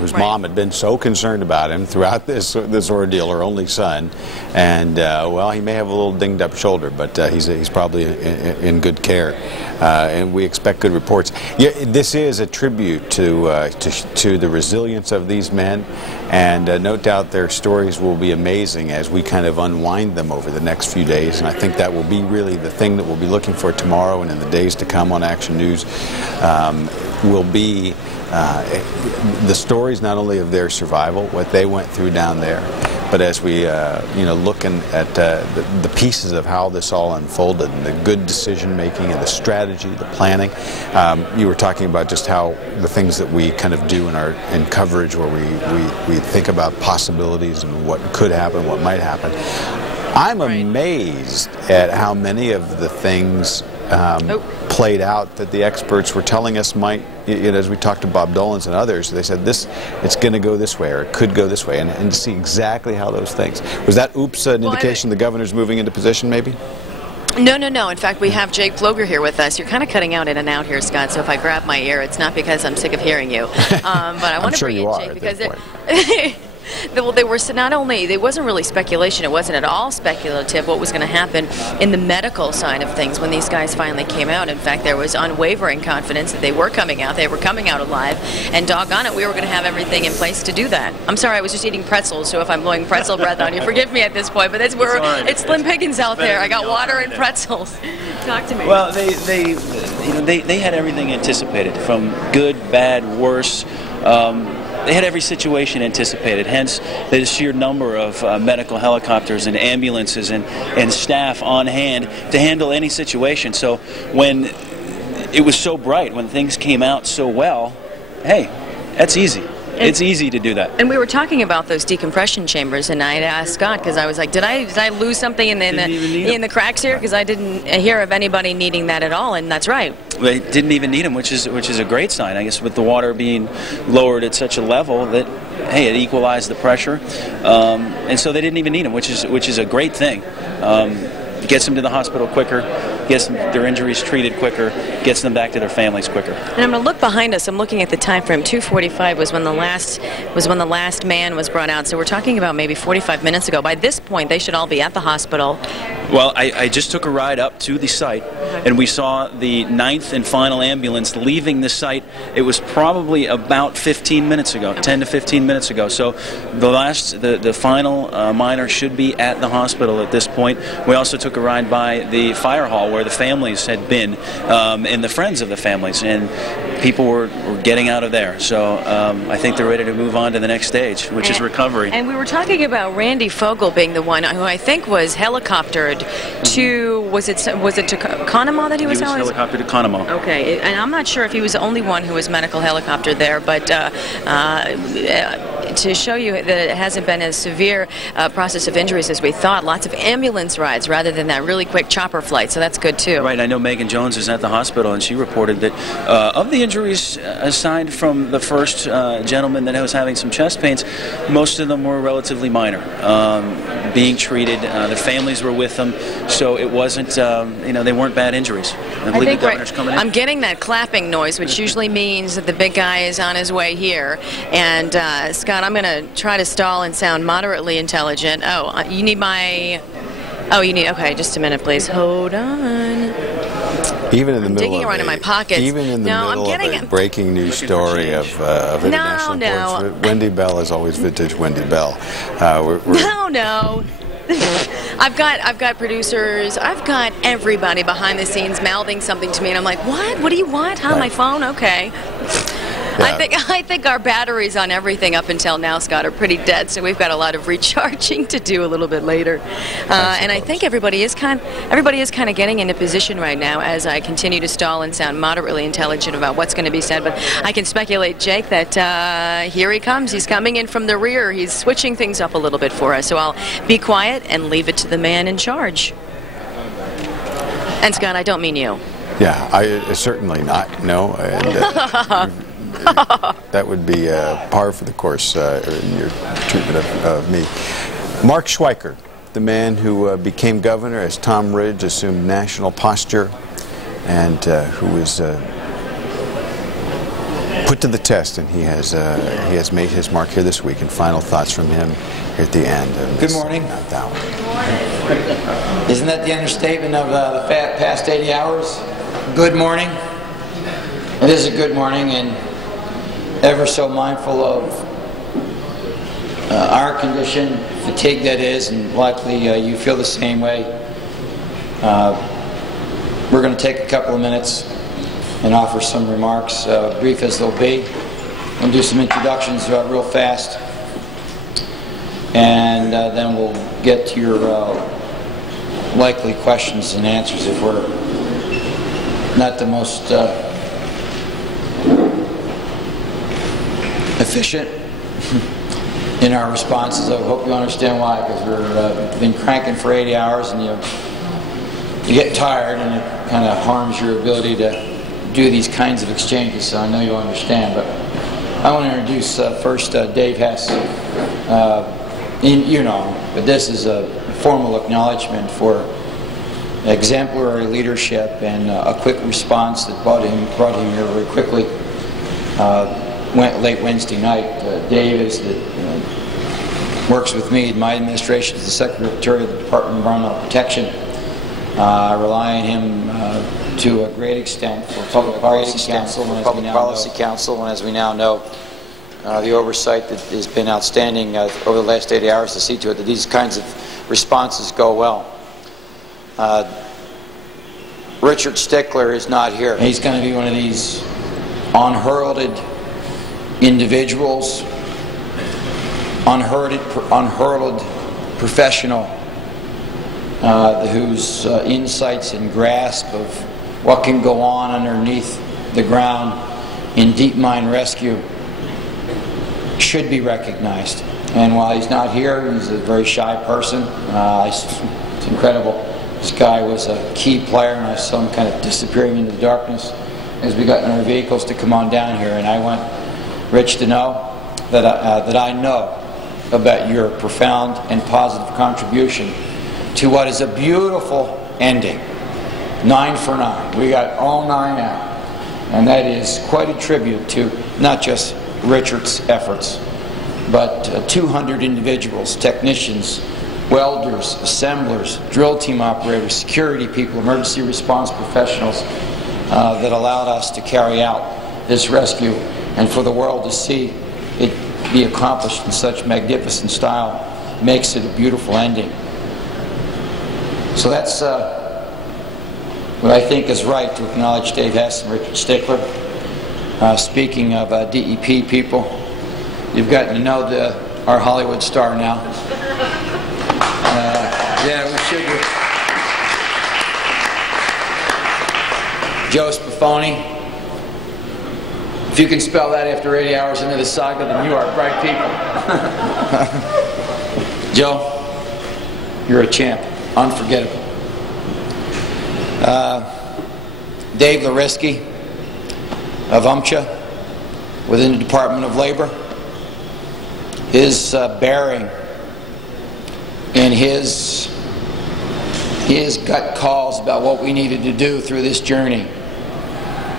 whose mom had been so concerned about him throughout this ordeal, her only son, and well, he may have a little dinged up shoulder, but he's probably in good care, and we expect good reports. Yeah, this is a tribute to the resilience of these men, and no doubt their stories will be amazing as we kind of unwind them over the next few days, and I think that will be really the thing that we'll be looking for tomorrow and in the days to come on Action News, will be the stories not only of their survival, what they went through down there, but as we looking at the pieces of how this all unfolded and the good decision making and the strategy, the planning. You were talking about just how the things that we kind of do in coverage, where we think about possibilities and what could happen, what might happen. I'm amazed at how many of the things played out that the experts were telling us might, as we talked to Bob Dolans and others, they said it's going to go this way or it could go this way, and to see exactly how those things. Was that an indication the governor's moving into position maybe? No. In fact, we have Jake Ploger here with us. You're kind of cutting out in and out here, Scott, so if I grab my ear, it's not because I'm sick of hearing you. But I want to bring in Jake because they were not only, it wasn't really speculation, it wasn't at all speculative what was going to happen in the medical side of things when these guys finally came out. In fact, there was unwavering confidence that they were coming out alive, and doggone it, we were going to have everything in place to do that. I'm sorry, I was just eating pretzels, so if I'm blowing pretzel breath on you, forgive me at this point, but it's Slim Pickens out there. I got water and pretzels. Talk to me. Well, they had everything anticipated, from good, bad, worse. They had every situation anticipated, hence the sheer number of medical helicopters and ambulances and staff on hand to handle any situation. So when it was so bright, when things came out so well, hey, that's easy. It's easy to do that. And we were talking about those decompression chambers, and I had asked Scott, because I was like, did I lose something in the cracks here? Because I didn't hear of anybody needing that at all, and that's right. They didn't even need them, which is a great sign, I guess, with the water being lowered at such a level that, hey, it equalized the pressure, and so they didn't even need them, which is a great thing. Gets them to the hospital quicker, gets their injuries treated quicker, gets them back to their families quicker. And I'm going to look behind us. I'm looking at the time frame. 2:45 was when the last man was brought out. So we're talking about maybe 45 minutes ago. By this point, they should all be at the hospital. Well, I just took a ride up to the site, and we saw the 9th and final ambulance leaving the site. It was probably about 15 minutes ago, 10 to 15 minutes ago. So the final miner should be at the hospital at this point. We also took a ride by the fire hall where the families had been, and the friends of the families, and people were getting out of there. So I think they're ready to move on to the next stage, which is recovery. And we were talking about Randy Fogel being the one who I think was helicoptered to, was it to Conemaugh that he was helicoptered to Conemaugh. Okay, and I'm not sure if he was the only one who was medical helicoptered there, but to show you that it hasn't been as severe a process of injuries as we thought. Lots of ambulance rides rather than that really quick chopper flight, so that's good too. Right, I know Megan Jones is at the hospital, and she reported that of the injuries, aside from the first gentleman that was having some chest pains, most of them were relatively minor, being treated. The families were with them, so it wasn't, they weren't bad injuries. I believe the governor's coming in. I'm getting that clapping noise, which usually means that the big guy is on his way here. And Scott, I'm going to try to stall and sound moderately intelligent. Oh, you need my... Oh, you need... Okay, just a minute, please. Hold on. Even in the middle digging around in my pockets. Even in the middle of a breaking news story of international importance, Wendy Bell is always vintage Wendy Bell. No. I've got producers, I've got everybody behind the scenes mouthing something to me, and I'm like, what? What do you want? Huh? My phone? Okay. I think our batteries on everything up until now, Scott, are pretty dead. So we've got a lot of recharging to do a little bit later. And I think everybody is kind of getting into position right now as I continue to stall and sound moderately intelligent about what's going to be said. But I can speculate, Jake, that here he comes. He's coming in from the rear. He's switching things up a little bit for us. So I'll be quiet and leave it to the man in charge. And Scott, I don't mean you. Yeah, I certainly not. No, and that would be par for the course in your treatment of me. Mark Schweiker, the man who became governor as Tom Ridge assumed national posture, and who was put to the test, and he has made his mark here this week. And final thoughts from him here at the end. Good morning. Isn't that the understatement of the past 80 hours? Good morning. It is a good morning, and ever so mindful of our condition, fatigue that is, and likely you feel the same way. We're going to take a couple of minutes and offer some remarks, brief as they'll be. We'll do some introductions real fast, and then we'll get to your likely questions and answers if we're not the most efficient in our responses. I hope you understand why, because we've been cranking for 80 hours, and you get tired, and it kind of harms your ability to do these kinds of exchanges. So I know you understand, but I want to introduce first Dave Hess. You know, but this is a formal acknowledgement for exemplary leadership and a quick response that brought him here very quickly. Went late Wednesday night. Dave works with me in my administration as the Secretary of the Department of Environmental Protection. I rely on him to a great extent for Public Policy Council, and as we now know, the oversight that has been outstanding over the last 80 hours to see to it that these kinds of responses go well. Richard Stickler is not here. He's going to be one of these unheralded individuals, unheralded professional whose insights and grasp of what can go on underneath the ground in deep mine rescue should be recognized. And while he's not here, he's a very shy person. It's incredible. This guy was a key player, and I saw him kind of disappearing into the darkness as we got in our vehicles to come on down here. And I want Rich to know that I know about your profound and positive contribution to what is a beautiful ending. 9 for 9. We got all 9 out. And that is quite a tribute to not just Richard's efforts, but 200 individuals, technicians, welders, assemblers, drill team operators, security people, emergency response professionals that allowed us to carry out this rescue, and for the world to see it be accomplished in such magnificent style makes it a beautiful ending. So that's what I think is right, to acknowledge Dave Hess and Richard Stickler. Speaking of DEP people, you've gotten to know our Hollywood star now. Yeah, we should. Joe Spafoni. If you can spell that after 80 hours into the saga, then you are bright people. Joe, you're a champ. Unforgettable. Dave Larisky of UMCHA within the Department of Labor. His bearing and his gut calls about what we needed to do through this journey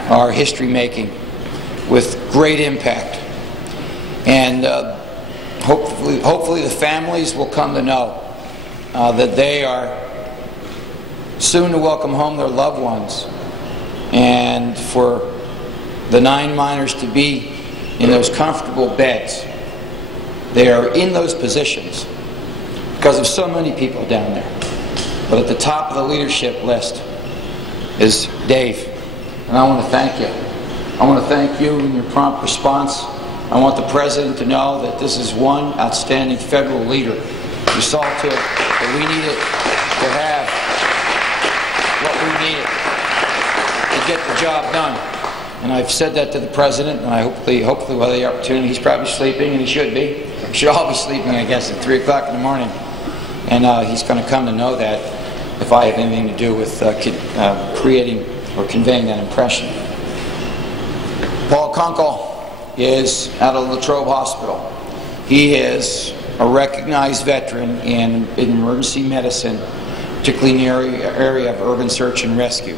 are history making with great impact. And hopefully the families will come to know that they are soon to welcome home their loved ones, and for the 9 miners to be in those comfortable beds. They are in those positions because of so many people down there. But at the top of the leadership list is Dave. And I want to thank you I want to thank you in your prompt response. I want the President to know that this is one outstanding federal leader. You saw to it that we needed to have what we needed to get the job done. And I've said that to the President, and I hopefully we'll have the opportunity. He's probably sleeping, and he should be. We should all be sleeping, I guess, at 3 o'clock in the morning. And he's going to come to know that if I have anything to do with creating or conveying that impression. Paul Kunkel is out of Latrobe Hospital. He is a recognized veteran in emergency medicine, particularly in the area of urban search and rescue.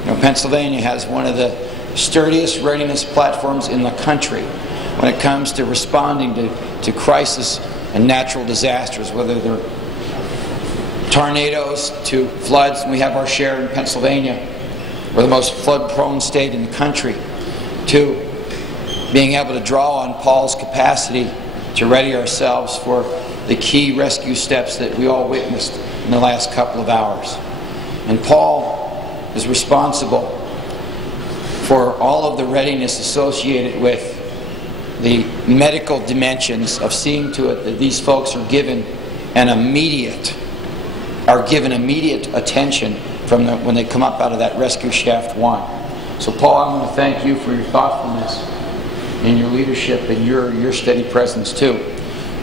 You know, Pennsylvania has one of the sturdiest readiness platforms in the country when it comes to responding to crisis and natural disasters, whether they're tornadoes to floods, and we have our share in Pennsylvania. We're the most flood-prone state in the country, to being able to draw on Paul's capacity to ready ourselves for the key rescue steps that we all witnessed in the last couple of hours. And Paul is responsible for all of the readiness associated with the medical dimensions of seeing to it that these folks are given immediate attention from when they come up out of that rescue shaft 1. So Paul, I want to thank you for your thoughtfulness and your leadership and your steady presence too.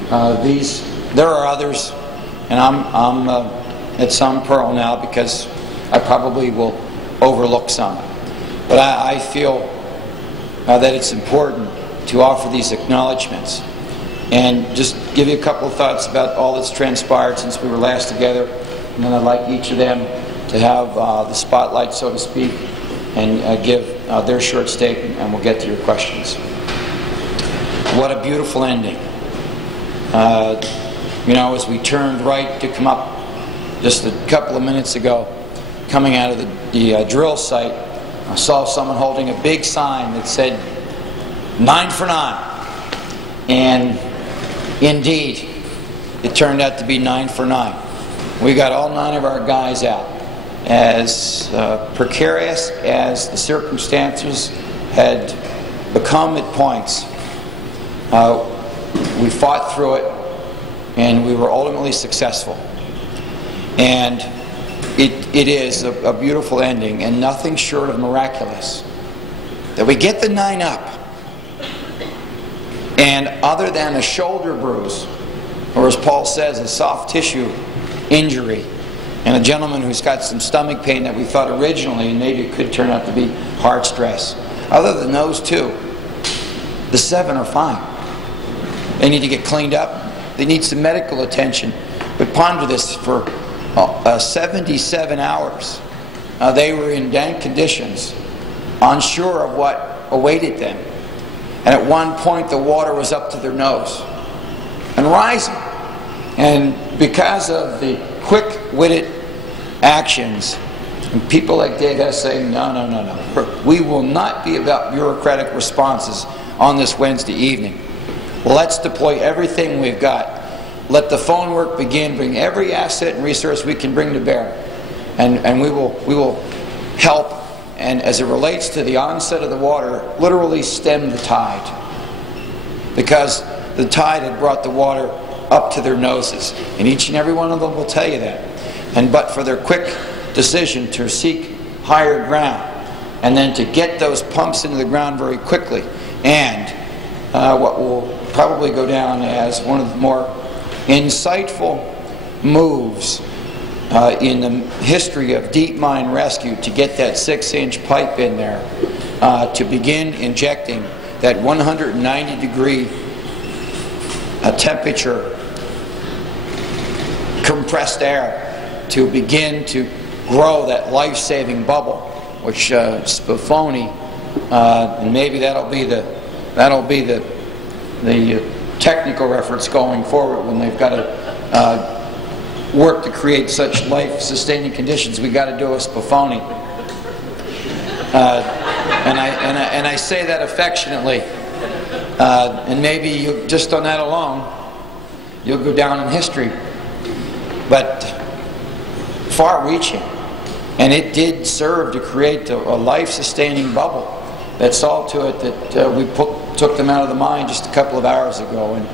There are others, and I'm at some peril now because I probably will overlook some. But I feel that it's important to offer these acknowledgments and just give you a couple of thoughts about all that's transpired since we were last together. And then I'd like each of them to have the spotlight, so to speak, and give their short statement, and we'll get to your questions. What a beautiful ending. You know, as we turned right to come up just a couple of minutes ago, coming out of the drill site, I saw someone holding a big sign that said 9 for 9. And indeed, it turned out to be 9 for 9. We got all 9 of our guys out. As precarious as the circumstances had become at points, we fought through it, and we were ultimately successful. And it is a beautiful ending, and nothing short of miraculous that we get the 9 up, and other than a shoulder bruise, or as Paul says, a soft tissue injury, and a gentleman who's got some stomach pain that we thought originally, and maybe it could turn out to be heart stress. Other than those 2, the 7 are fine. They need to get cleaned up. They need some medical attention. But ponder this, for 77 hours, they were in dank conditions, unsure of what awaited them. And at one point, the water was up to their nose and rising. And because of the quick-witted actions, and people like Dave Hess saying, no, we will not be about bureaucratic responses on this Wednesday evening. Let's deploy everything we've got. Let the phone work begin. Bring every asset and resource we can bring to bear, and we will help. And as it relates to the onset of the water, literally stem the tide, because the tide had brought the water up to their noses, and each and every one of them will tell you that. And but for their quick decision to seek higher ground, and then to get those pumps into the ground very quickly, and what will probably go down as one of the more insightful moves in the history of deep mine rescue, to get that 6-inch pipe in there to begin injecting that 190-degree temperature compressed air to begin to grow that life-saving bubble, which Spifoni, and maybe that'll be the technical reference going forward when they've got to work to create such life-sustaining conditions. We got to do a Spifoni, and I say that affectionately, and maybe you just on that alone, you'll go down in history. But far-reaching, and it did serve to create a life-sustaining bubble that saw to it that we took them out of the mine just a couple of hours ago. And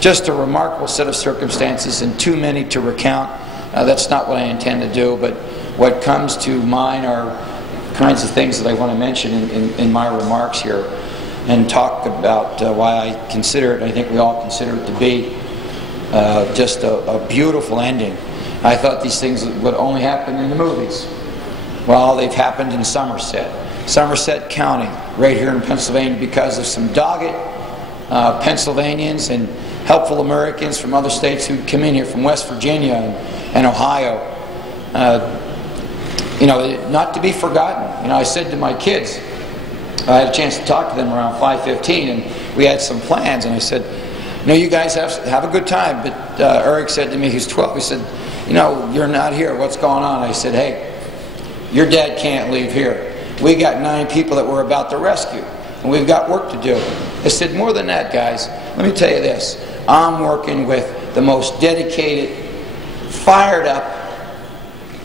just a remarkable set of circumstances, and too many to recount. That's not what I intend to do, but what comes to mind are kinds of things that I want to mention in my remarks here, and talk about why I consider it, I think we all consider it to be just a beautiful ending. I thought these things would only happen in the movies. Well, they've happened in Somerset County, right here in Pennsylvania, because of some dogged Pennsylvanians and helpful Americans from other states who'd come in here, from West Virginia and Ohio. You know, not to be forgotten. You know, I said to my kids, I had a chance to talk to them around 5:15, and we had some plans, and I said, you know, you guys have a good time. But Eric said to me, he's 12, he said, you know, you're not here, what's going on? I said, hey, your dad can't leave here. We got 9 people that we're about to rescue, and we've got work to do. I said, more than that, guys, let me tell you this. I'm working with the most dedicated, fired up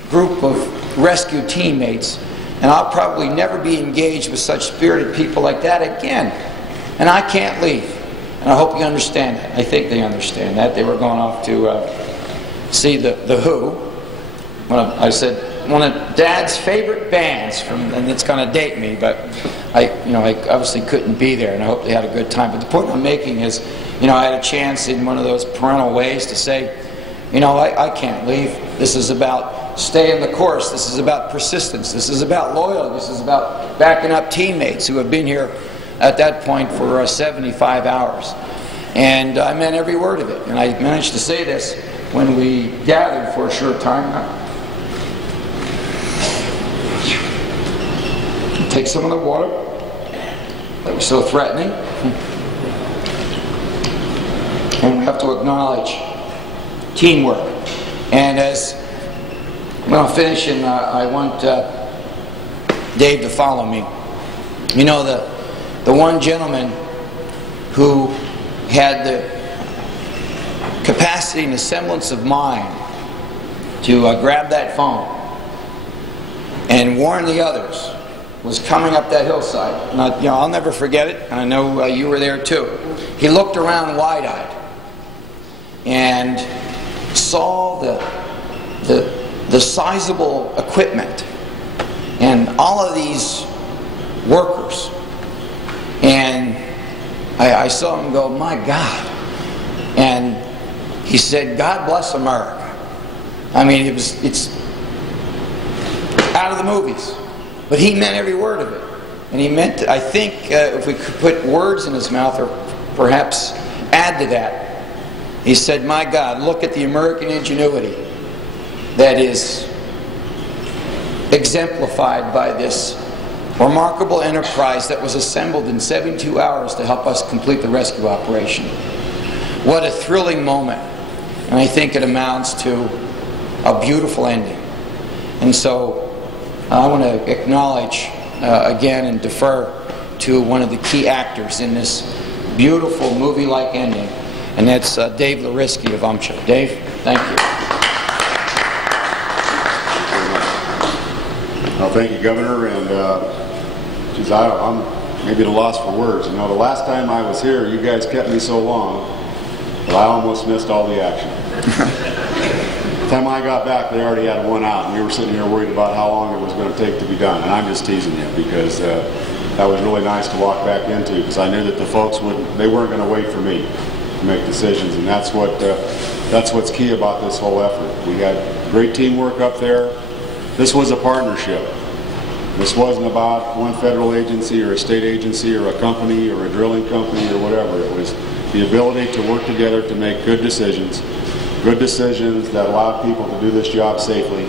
group of rescue teammates, and I'll probably never be engaged with such spirited people like that again. And I can't leave. And I hope you understand that. I think they understand that. They were going off to see the Who. I said, one of Dad's favorite bands, and it's going to date me, but I obviously couldn't be there, and I hope they had a good time. But the point I'm making is, you know, I had a chance in one of those parental ways to say, you know, I can't leave. This is about staying the course. This is about persistence. This is about loyalty. This is about backing up teammates who have been here at that point for 75 hours. And I meant every word of it. And I managed to say this when we gathered for a short time. Take some of the water that was so threatening. And we have to acknowledge teamwork. And as I'm going to finish, and I want Dave to follow me. You know, the one gentleman who had the capacity and the semblance of mind to grab that phone and warn the others was coming up that hillside. And I'll never forget it, and I know you were there too. He looked around wide-eyed and saw the sizable equipment and all of these workers, and I saw him go, my God. And he said, God bless America. I mean, it's out of the movies, but he meant every word of it. And he meant, I think, if we could put words in his mouth, or perhaps add to that, he said, my God, look at the American ingenuity that is exemplified by this remarkable enterprise that was assembled in 72 hours to help us complete the rescue operation. What a thrilling moment. And I think it amounts to a beautiful ending. And so I want to acknowledge again and defer to one of the key actors in this beautiful movie-like ending, and that's Dave Larisky of UMCHA. Dave, thank you. Well, thank you, Governor, and geez, I'm maybe at a loss for words. You know, the last time I was here, you guys kept me so long that I almost missed all the action. The time I got back, they already had one out, and we were sitting here worried about how long it was going to take to be done. And I'm just teasing you, because that was really nice to walk back into, because I knew that the folks weren't going to wait for me to make decisions, and that's what's key about this whole effort. We had great teamwork up there. This was a partnership. This wasn't about one federal agency or a state agency or a company or a drilling company or whatever. It was the ability to work together to make good decisions that allowed people to do this job safely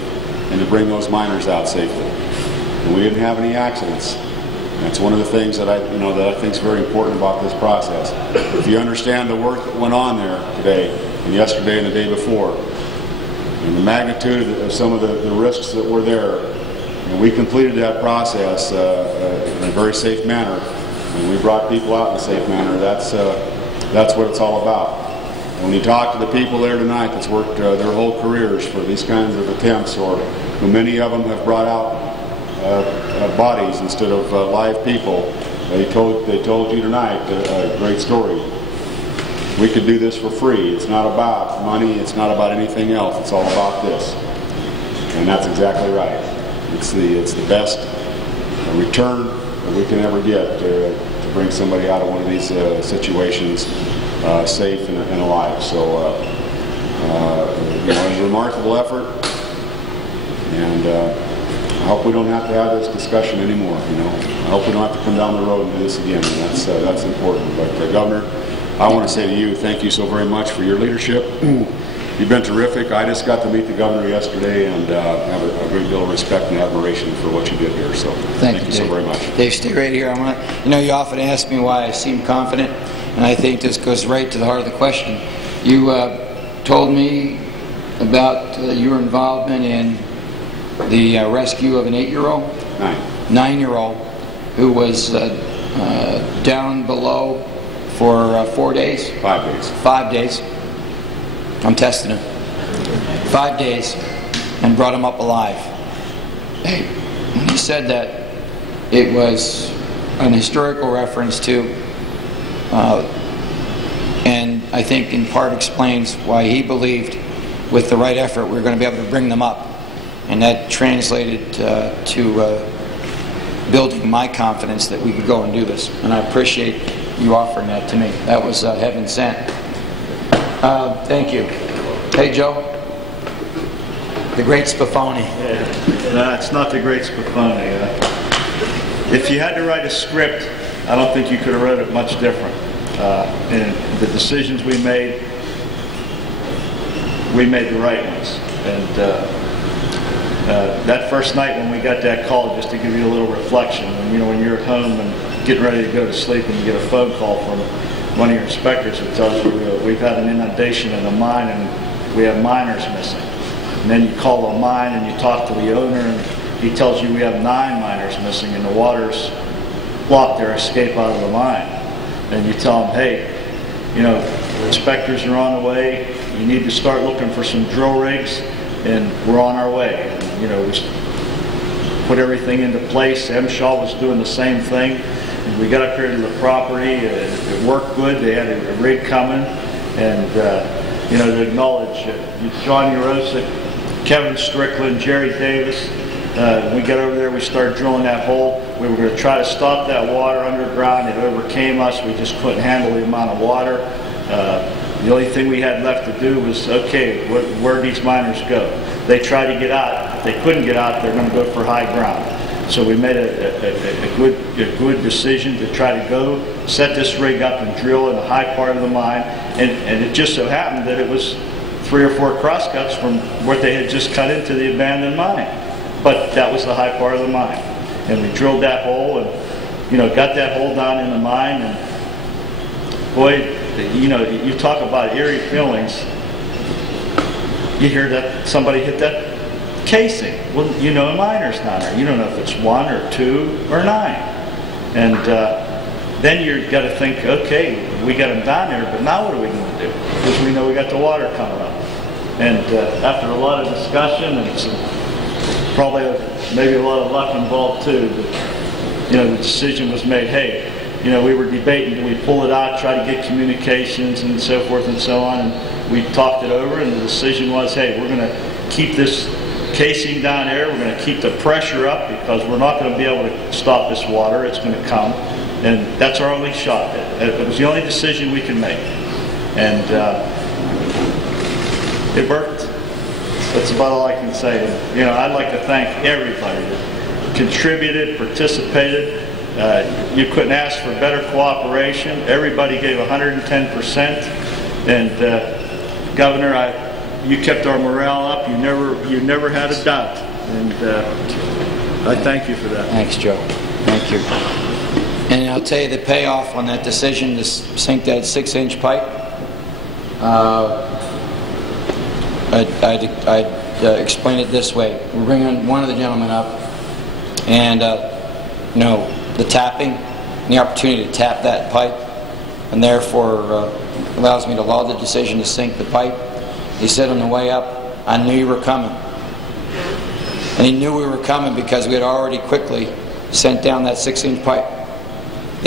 and to bring those miners out safely. And we didn't have any accidents. That's one of the things that I think is very important about this process. If you understand the work that went on there today and yesterday and the day before, and the magnitude of some of the risks that were there, and we completed that process in a very safe manner, and we brought people out in a safe manner. That's what it's all about. When you talk to the people there tonight that's worked their whole careers for these kinds of attempts, or who many of them have brought out bodies instead of live people, They told you tonight a great story. We could do this for free. It's not about money. It's not about anything else. It's all about this. And that's exactly right. It's the best return that we can ever get to bring somebody out of one of these situations safe and alive. So, you know, it's a remarkable effort, and I hope we don't have to have this discussion anymore. You know, I hope we don't have to come down the road and do this again. And that's important. But Governor, I want to say to you, thank you so very much for your leadership. You've been terrific. I just got to meet the governor yesterday and have a great deal of respect and admiration for what you did here. So thank you so very much. Dave, stay right here. You know, you often ask me why I seem confident, and I think this goes right to the heart of the question. You told me about your involvement in the rescue of an 8-year-old? 9-year-old who was down below for 4 days? 5 days. 5 days. I'm testing him. 5 days, and brought him up alive. Hey, when he said that, it was an historical reference to, and I think in part explains why he believed with the right effort we were going to be able to bring them up. And that translated to building my confidence that we could go and do this. And I appreciate you offering that to me. That was heaven sent. Thank you. Hey, Joe. The great Spafoni. Yeah. No, it's not the great Spafoni. If you had to write a script, I don't think you could have wrote it much different. And the decisions we made the right ones. And that first night when we got that call, just to give you a little reflection, and, you know, when you're at home and getting ready to go to sleep and you get a phone call from one of your inspectors who tells you we've had an inundation in a mine and we have miners missing. And then you call a mine and you talk to the owner and he tells you we have 9 miners missing and the water's blocked their escape out of the mine. And you tell them, hey, you know, the inspectors are on the way, you need to start looking for some drill rigs, and we're on our way. And, you know, we put everything into place. MSHA was doing the same thing. And we got up here to the property. It worked good. They had a rig coming. And, you know, to acknowledge John Urosic, Kevin Strickland, Jerry Davis. We got over there, we started drilling that hole. We were going to try to stop that water underground. It overcame us. We just couldn't handle the amount of water. The only thing we had left to do was, okay, where do these miners go? They tried to get out. If they couldn't get out, they're going to go for high ground. So we made a good decision to try to go, set this rig up and drill in the high part of the mine. And it just so happened that it was 3 or 4 crosscuts from what they had just cut into the abandoned mine. But that was the high part of the mine. And we drilled that hole and, you know, got that hole down in the mine. And boy, you know, you talk about eerie feelings. You hear that somebody hit that casing. Well, you know, a miner's not there. You don't know if it's 1 or 2 or 9. And then you've got to think, okay, we got them down there, but now what are we going to do? Because we know we got the water coming up. And after a lot of discussion and probably maybe a lot of luck involved too, but, you know, the decision was made, hey, you know, we were debating, do we pull it out, try to get communications and so forth and so on, and we talked it over, and the decision was, hey, we're going to keep this casing down there, we're going to keep the pressure up because we're not going to be able to stop this water, it's going to come, and that's our only shot. It was the only decision we could make, and it worked. That's about all I can say. You know, I'd like to thank everybody that contributed, participated. You couldn't ask for better cooperation. Everybody gave 110%. And Governor, you kept our morale up. You never had a doubt. And I thank you for that. Thanks, Joe. Thank you. And I'll tell you the payoff on that decision to sink that 6-inch pipe. I'd explain it this way. We're bringing one of the gentlemen up, and you know, the tapping, and the opportunity to tap that pipe, and therefore allows me to allow the decision to sink the pipe. He said on the way up, I knew you were coming. And he knew we were coming because we had already quickly sent down that 6-inch pipe.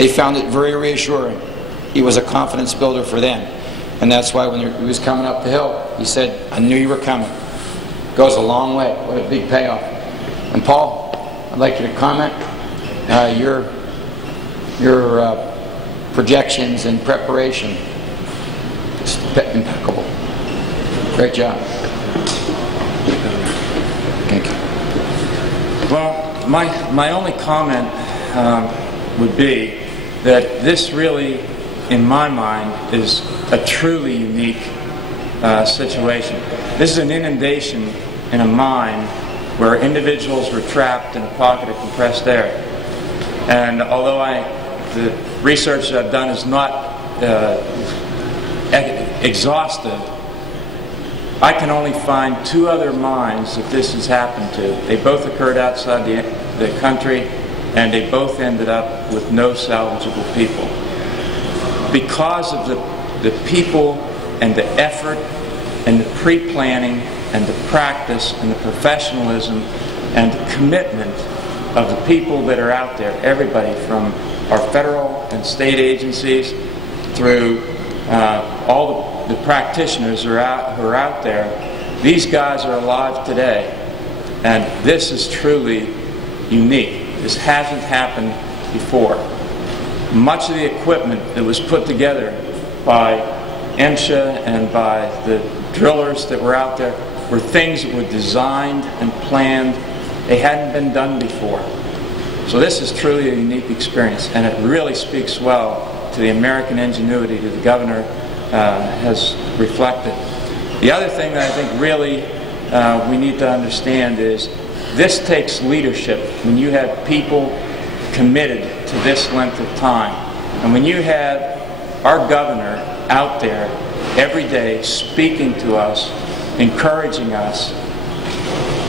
they found it very reassuring. He was a confidence builder for them. And that's why when he was coming up the hill, he said, I knew you were coming. Goes a long way. What a big payoff. And Paul, I'd like you to comment. Your projections and preparation, just impeccable. Great job. Thank you. Well, my only comment would be that this really, in my mind, is a truly unique situation. This is an inundation in a mine where individuals were trapped in a pocket of compressed air. And although the research that I've done is not exhaustive, I can only find 2 other mines that this has happened to. They both occurred outside the country, and they both ended up with no salvageable people. Because of the people and the effort and the pre-planning and the practice and the professionalism and the commitment of the people that are out there, everybody from our federal and state agencies through all the practitioners who are out there. These guys are alive today, and this is truly unique. This hasn't happened before. Much of the equipment that was put together by MSHA and by the drillers that were out there were things that were designed and planned. They hadn't been done before. So this is truly a unique experience, and it really speaks well to the American ingenuity that the governor has reflected. The other thing that I think really we need to understand is this takes leadership when you have people committed to this length of time. And when you have our governor out there every day speaking to us, encouraging us,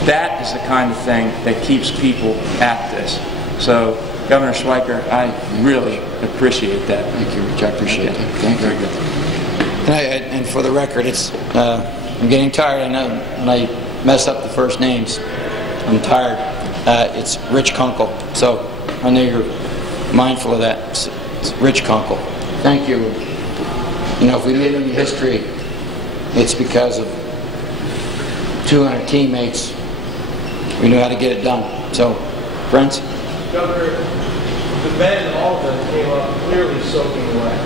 that is the kind of thing that keeps people at this. So, Governor Schweiker, I really appreciate that. Thank you, Rich. I appreciate it. Thank you. Very good. And for the record, it's I'm getting tired. I know when I mess up the first names, I'm tired. It's Rich Kunkel. So I know you're mindful of that. It's Rich Kunkel. Thank you. You know, if we made any history, it's because of 200 teammates. We knew how to get it done. So, friends? Governor, the men, all of them, came up clearly soaking wet.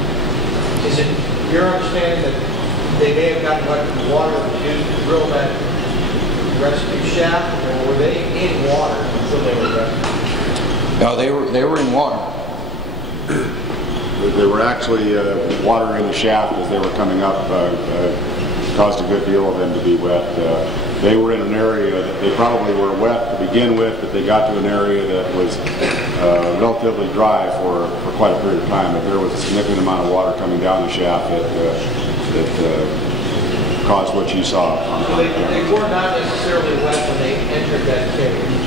Is it your understanding that they may have gotten wet from the water that was used to drill that rescue shaft, or were they in water until they were rescued? No, they were in water. There were actually water in the shaft as they were coming up, caused a good deal of them to be wet. They were in an area that they probably were wet to begin with, but they got to an area that was relatively dry for quite a period of time. But there was a significant amount of water coming down the shaft that caused what you saw. So they were not necessarily wet when they entered that cave?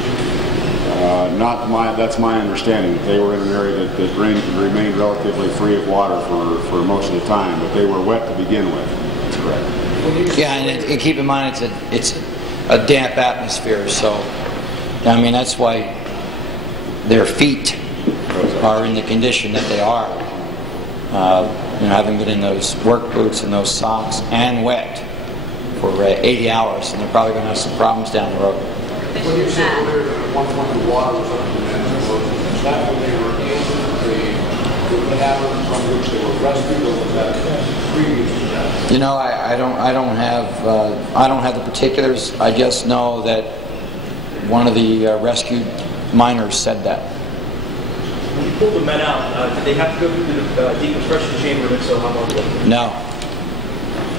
That's my understanding. That they were in an area that remained relatively free of water for most of the time, but they were wet to begin with. That's correct. Yeah, and keep in mind it's a damp atmosphere, so I mean that's why their feet are in the condition that they are. You know, having been in those work boots and those socks and wet for 80 hours, and they're probably going to have some problems down the road. When you said earlier that at one point the water was up to the men's is that when they were in the cavern from which they were rescued, or was that previous to that? You know, I don't have the particulars. I just know that one of the rescued miners said that. When you pulled the men out, did they have to go through the decompression chamber, and so how long ago?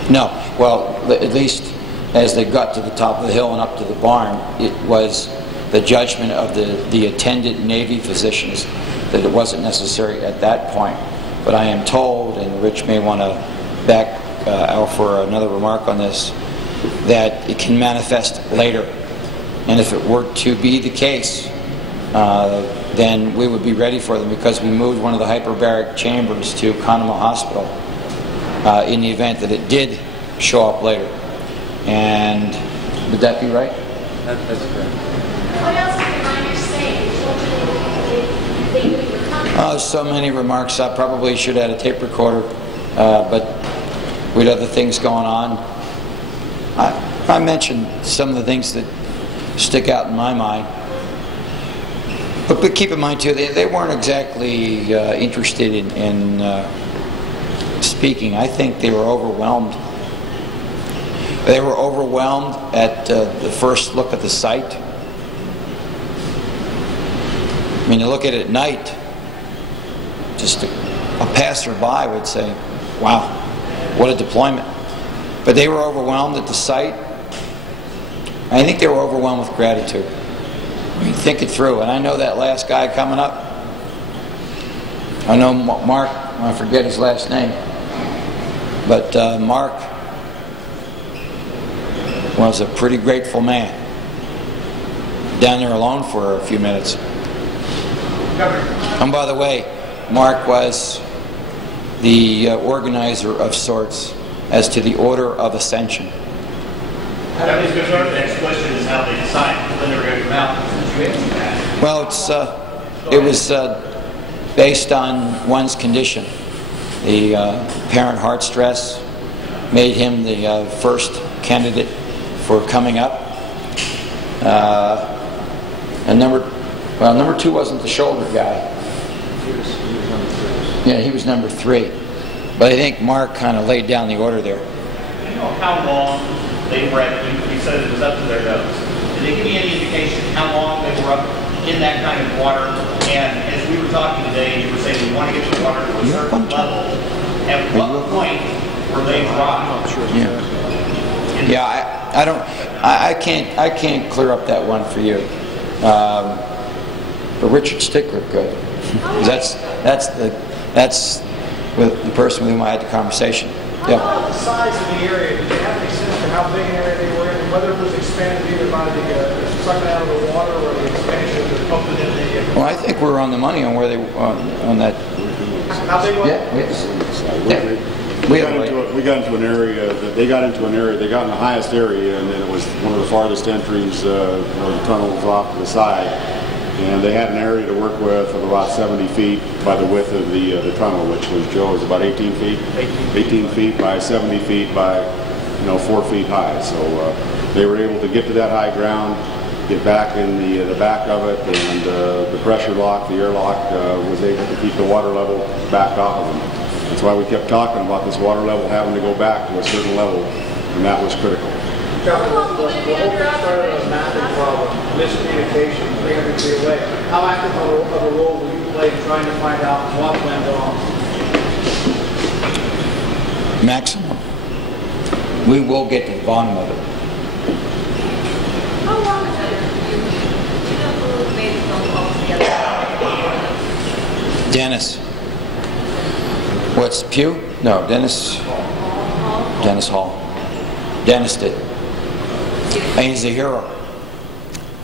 No. Well, at least as they got to the top of the hill and up to the barn, it was the judgment of the attendant Navy physicians that it wasn't necessary at that point. But I am told, and Rich may want to back out for another remark on this, that it can manifest later. And if it were to be the case, then we would be ready for them, because we moved one of the hyperbaric chambers to Conemaugh Hospital in the event that it did show up later. And would that be right? That's correct. What else did the miners say? They knew you were coming. there's so many remarks. I probably should have had a tape recorder, but we had other things going on. I mentioned some of the things that stick out in my mind. But keep in mind, too, they weren't exactly interested in speaking. I think they were overwhelmed. They were overwhelmed at the first look at the site. I mean, you look at it at night, just a passerby would say, wow, what a deployment. But they were overwhelmed at the site. I think they were overwhelmed with gratitude. I mean, think it through. And I know that last guy coming up. I know Mark, I forget his last name. But Mark was a pretty grateful man. Down there alone for a few minutes. And by the way, Mark was the organizer of sorts as to the Order of Ascension. That was good. The next question is how they decide when they're going to come out. Well, it was based on one's condition. The apparent heart stress made him the first candidate for coming up. And number two wasn't the shoulder guy. Yeah, he was number 3. But I think Mark kind of laid down the order there. Do you know how long they were at? You said it was up to their nose. Did they give you any indication how long they were up in that kind of water? And as we were talking today, you were saying you want to get the water to a certain level. At what point were they dropped? Yeah, I can't clear up that one for you. But Richard Stickler could. That's the person with whom I had the conversation. How about the size of the area? Did you have any sense for how big an area they were in, and whether it was expanded either by the sucking out of the water or the expansion of the pump within the? Well, I think we're on the money on where they on that. How big was it? We got into an area that they got into an area. They got in the highest area, and then it was one of the farthest entries. The tunnel was off to the side. And they had an area to work with of about 70 feet by the width of the tunnel, which was, Joe, is about 18 feet? 18 feet by 70 feet by, 4 feet high. So they were able to get to that high ground, get back in the back of it, and the pressure lock, the airlock, was able to keep the water level back off of them. That's why we kept talking about this water level having to go back to a certain level, and that was critical. The whole thing started as a mapping problem, miscommunication, 300 feet away. How active of a role will you play trying to find out what went wrong? Maximum. We will get to the bottom of it. How long is it? You know who made the phone calls together? Dennis. What's Pugh? No, Dennis Hall. Dennis did. And he's a hero.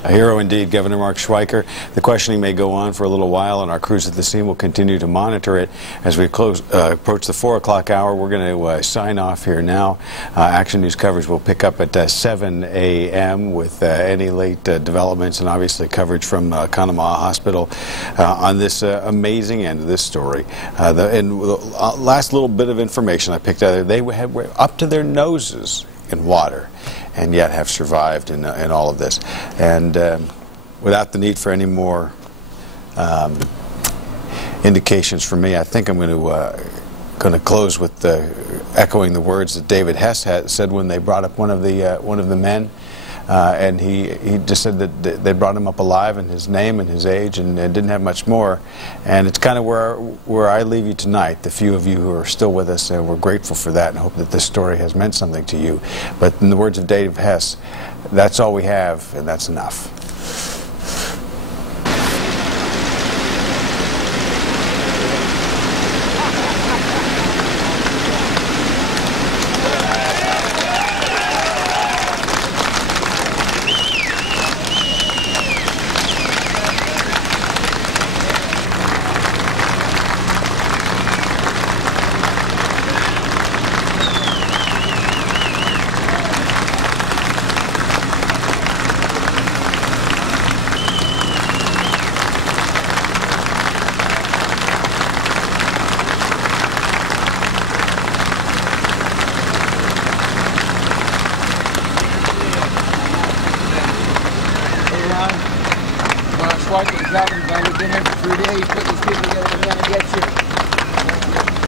A hero indeed, Governor Mark Schweiker. The questioning may go on for a little while, and our crews at the scene will continue to monitor it. As we approach the 4 o'clock hour, we're going to sign off here now. Action News coverage will pick up at 7 a.m. with any late developments and obviously coverage from Conemaugh Hospital on this amazing end of this story. Last little bit of information I picked out there, they were up to their noses in water, and yet have survived in all of this. And without the need for any more indications from me, I think I'm going to close with echoing the words that David Hess had said when they brought up one of the men. And he just said that they brought him up alive, and his name and his age, and didn't have much more. And it's kind of where I leave you tonight, the few of you who are still with us, and we're grateful for that and hope that this story has meant something to you. But in the words of Dave Hess, that's all we have, and that's enough. job. We've only been here for 3 days, put these people together, we're going to get you.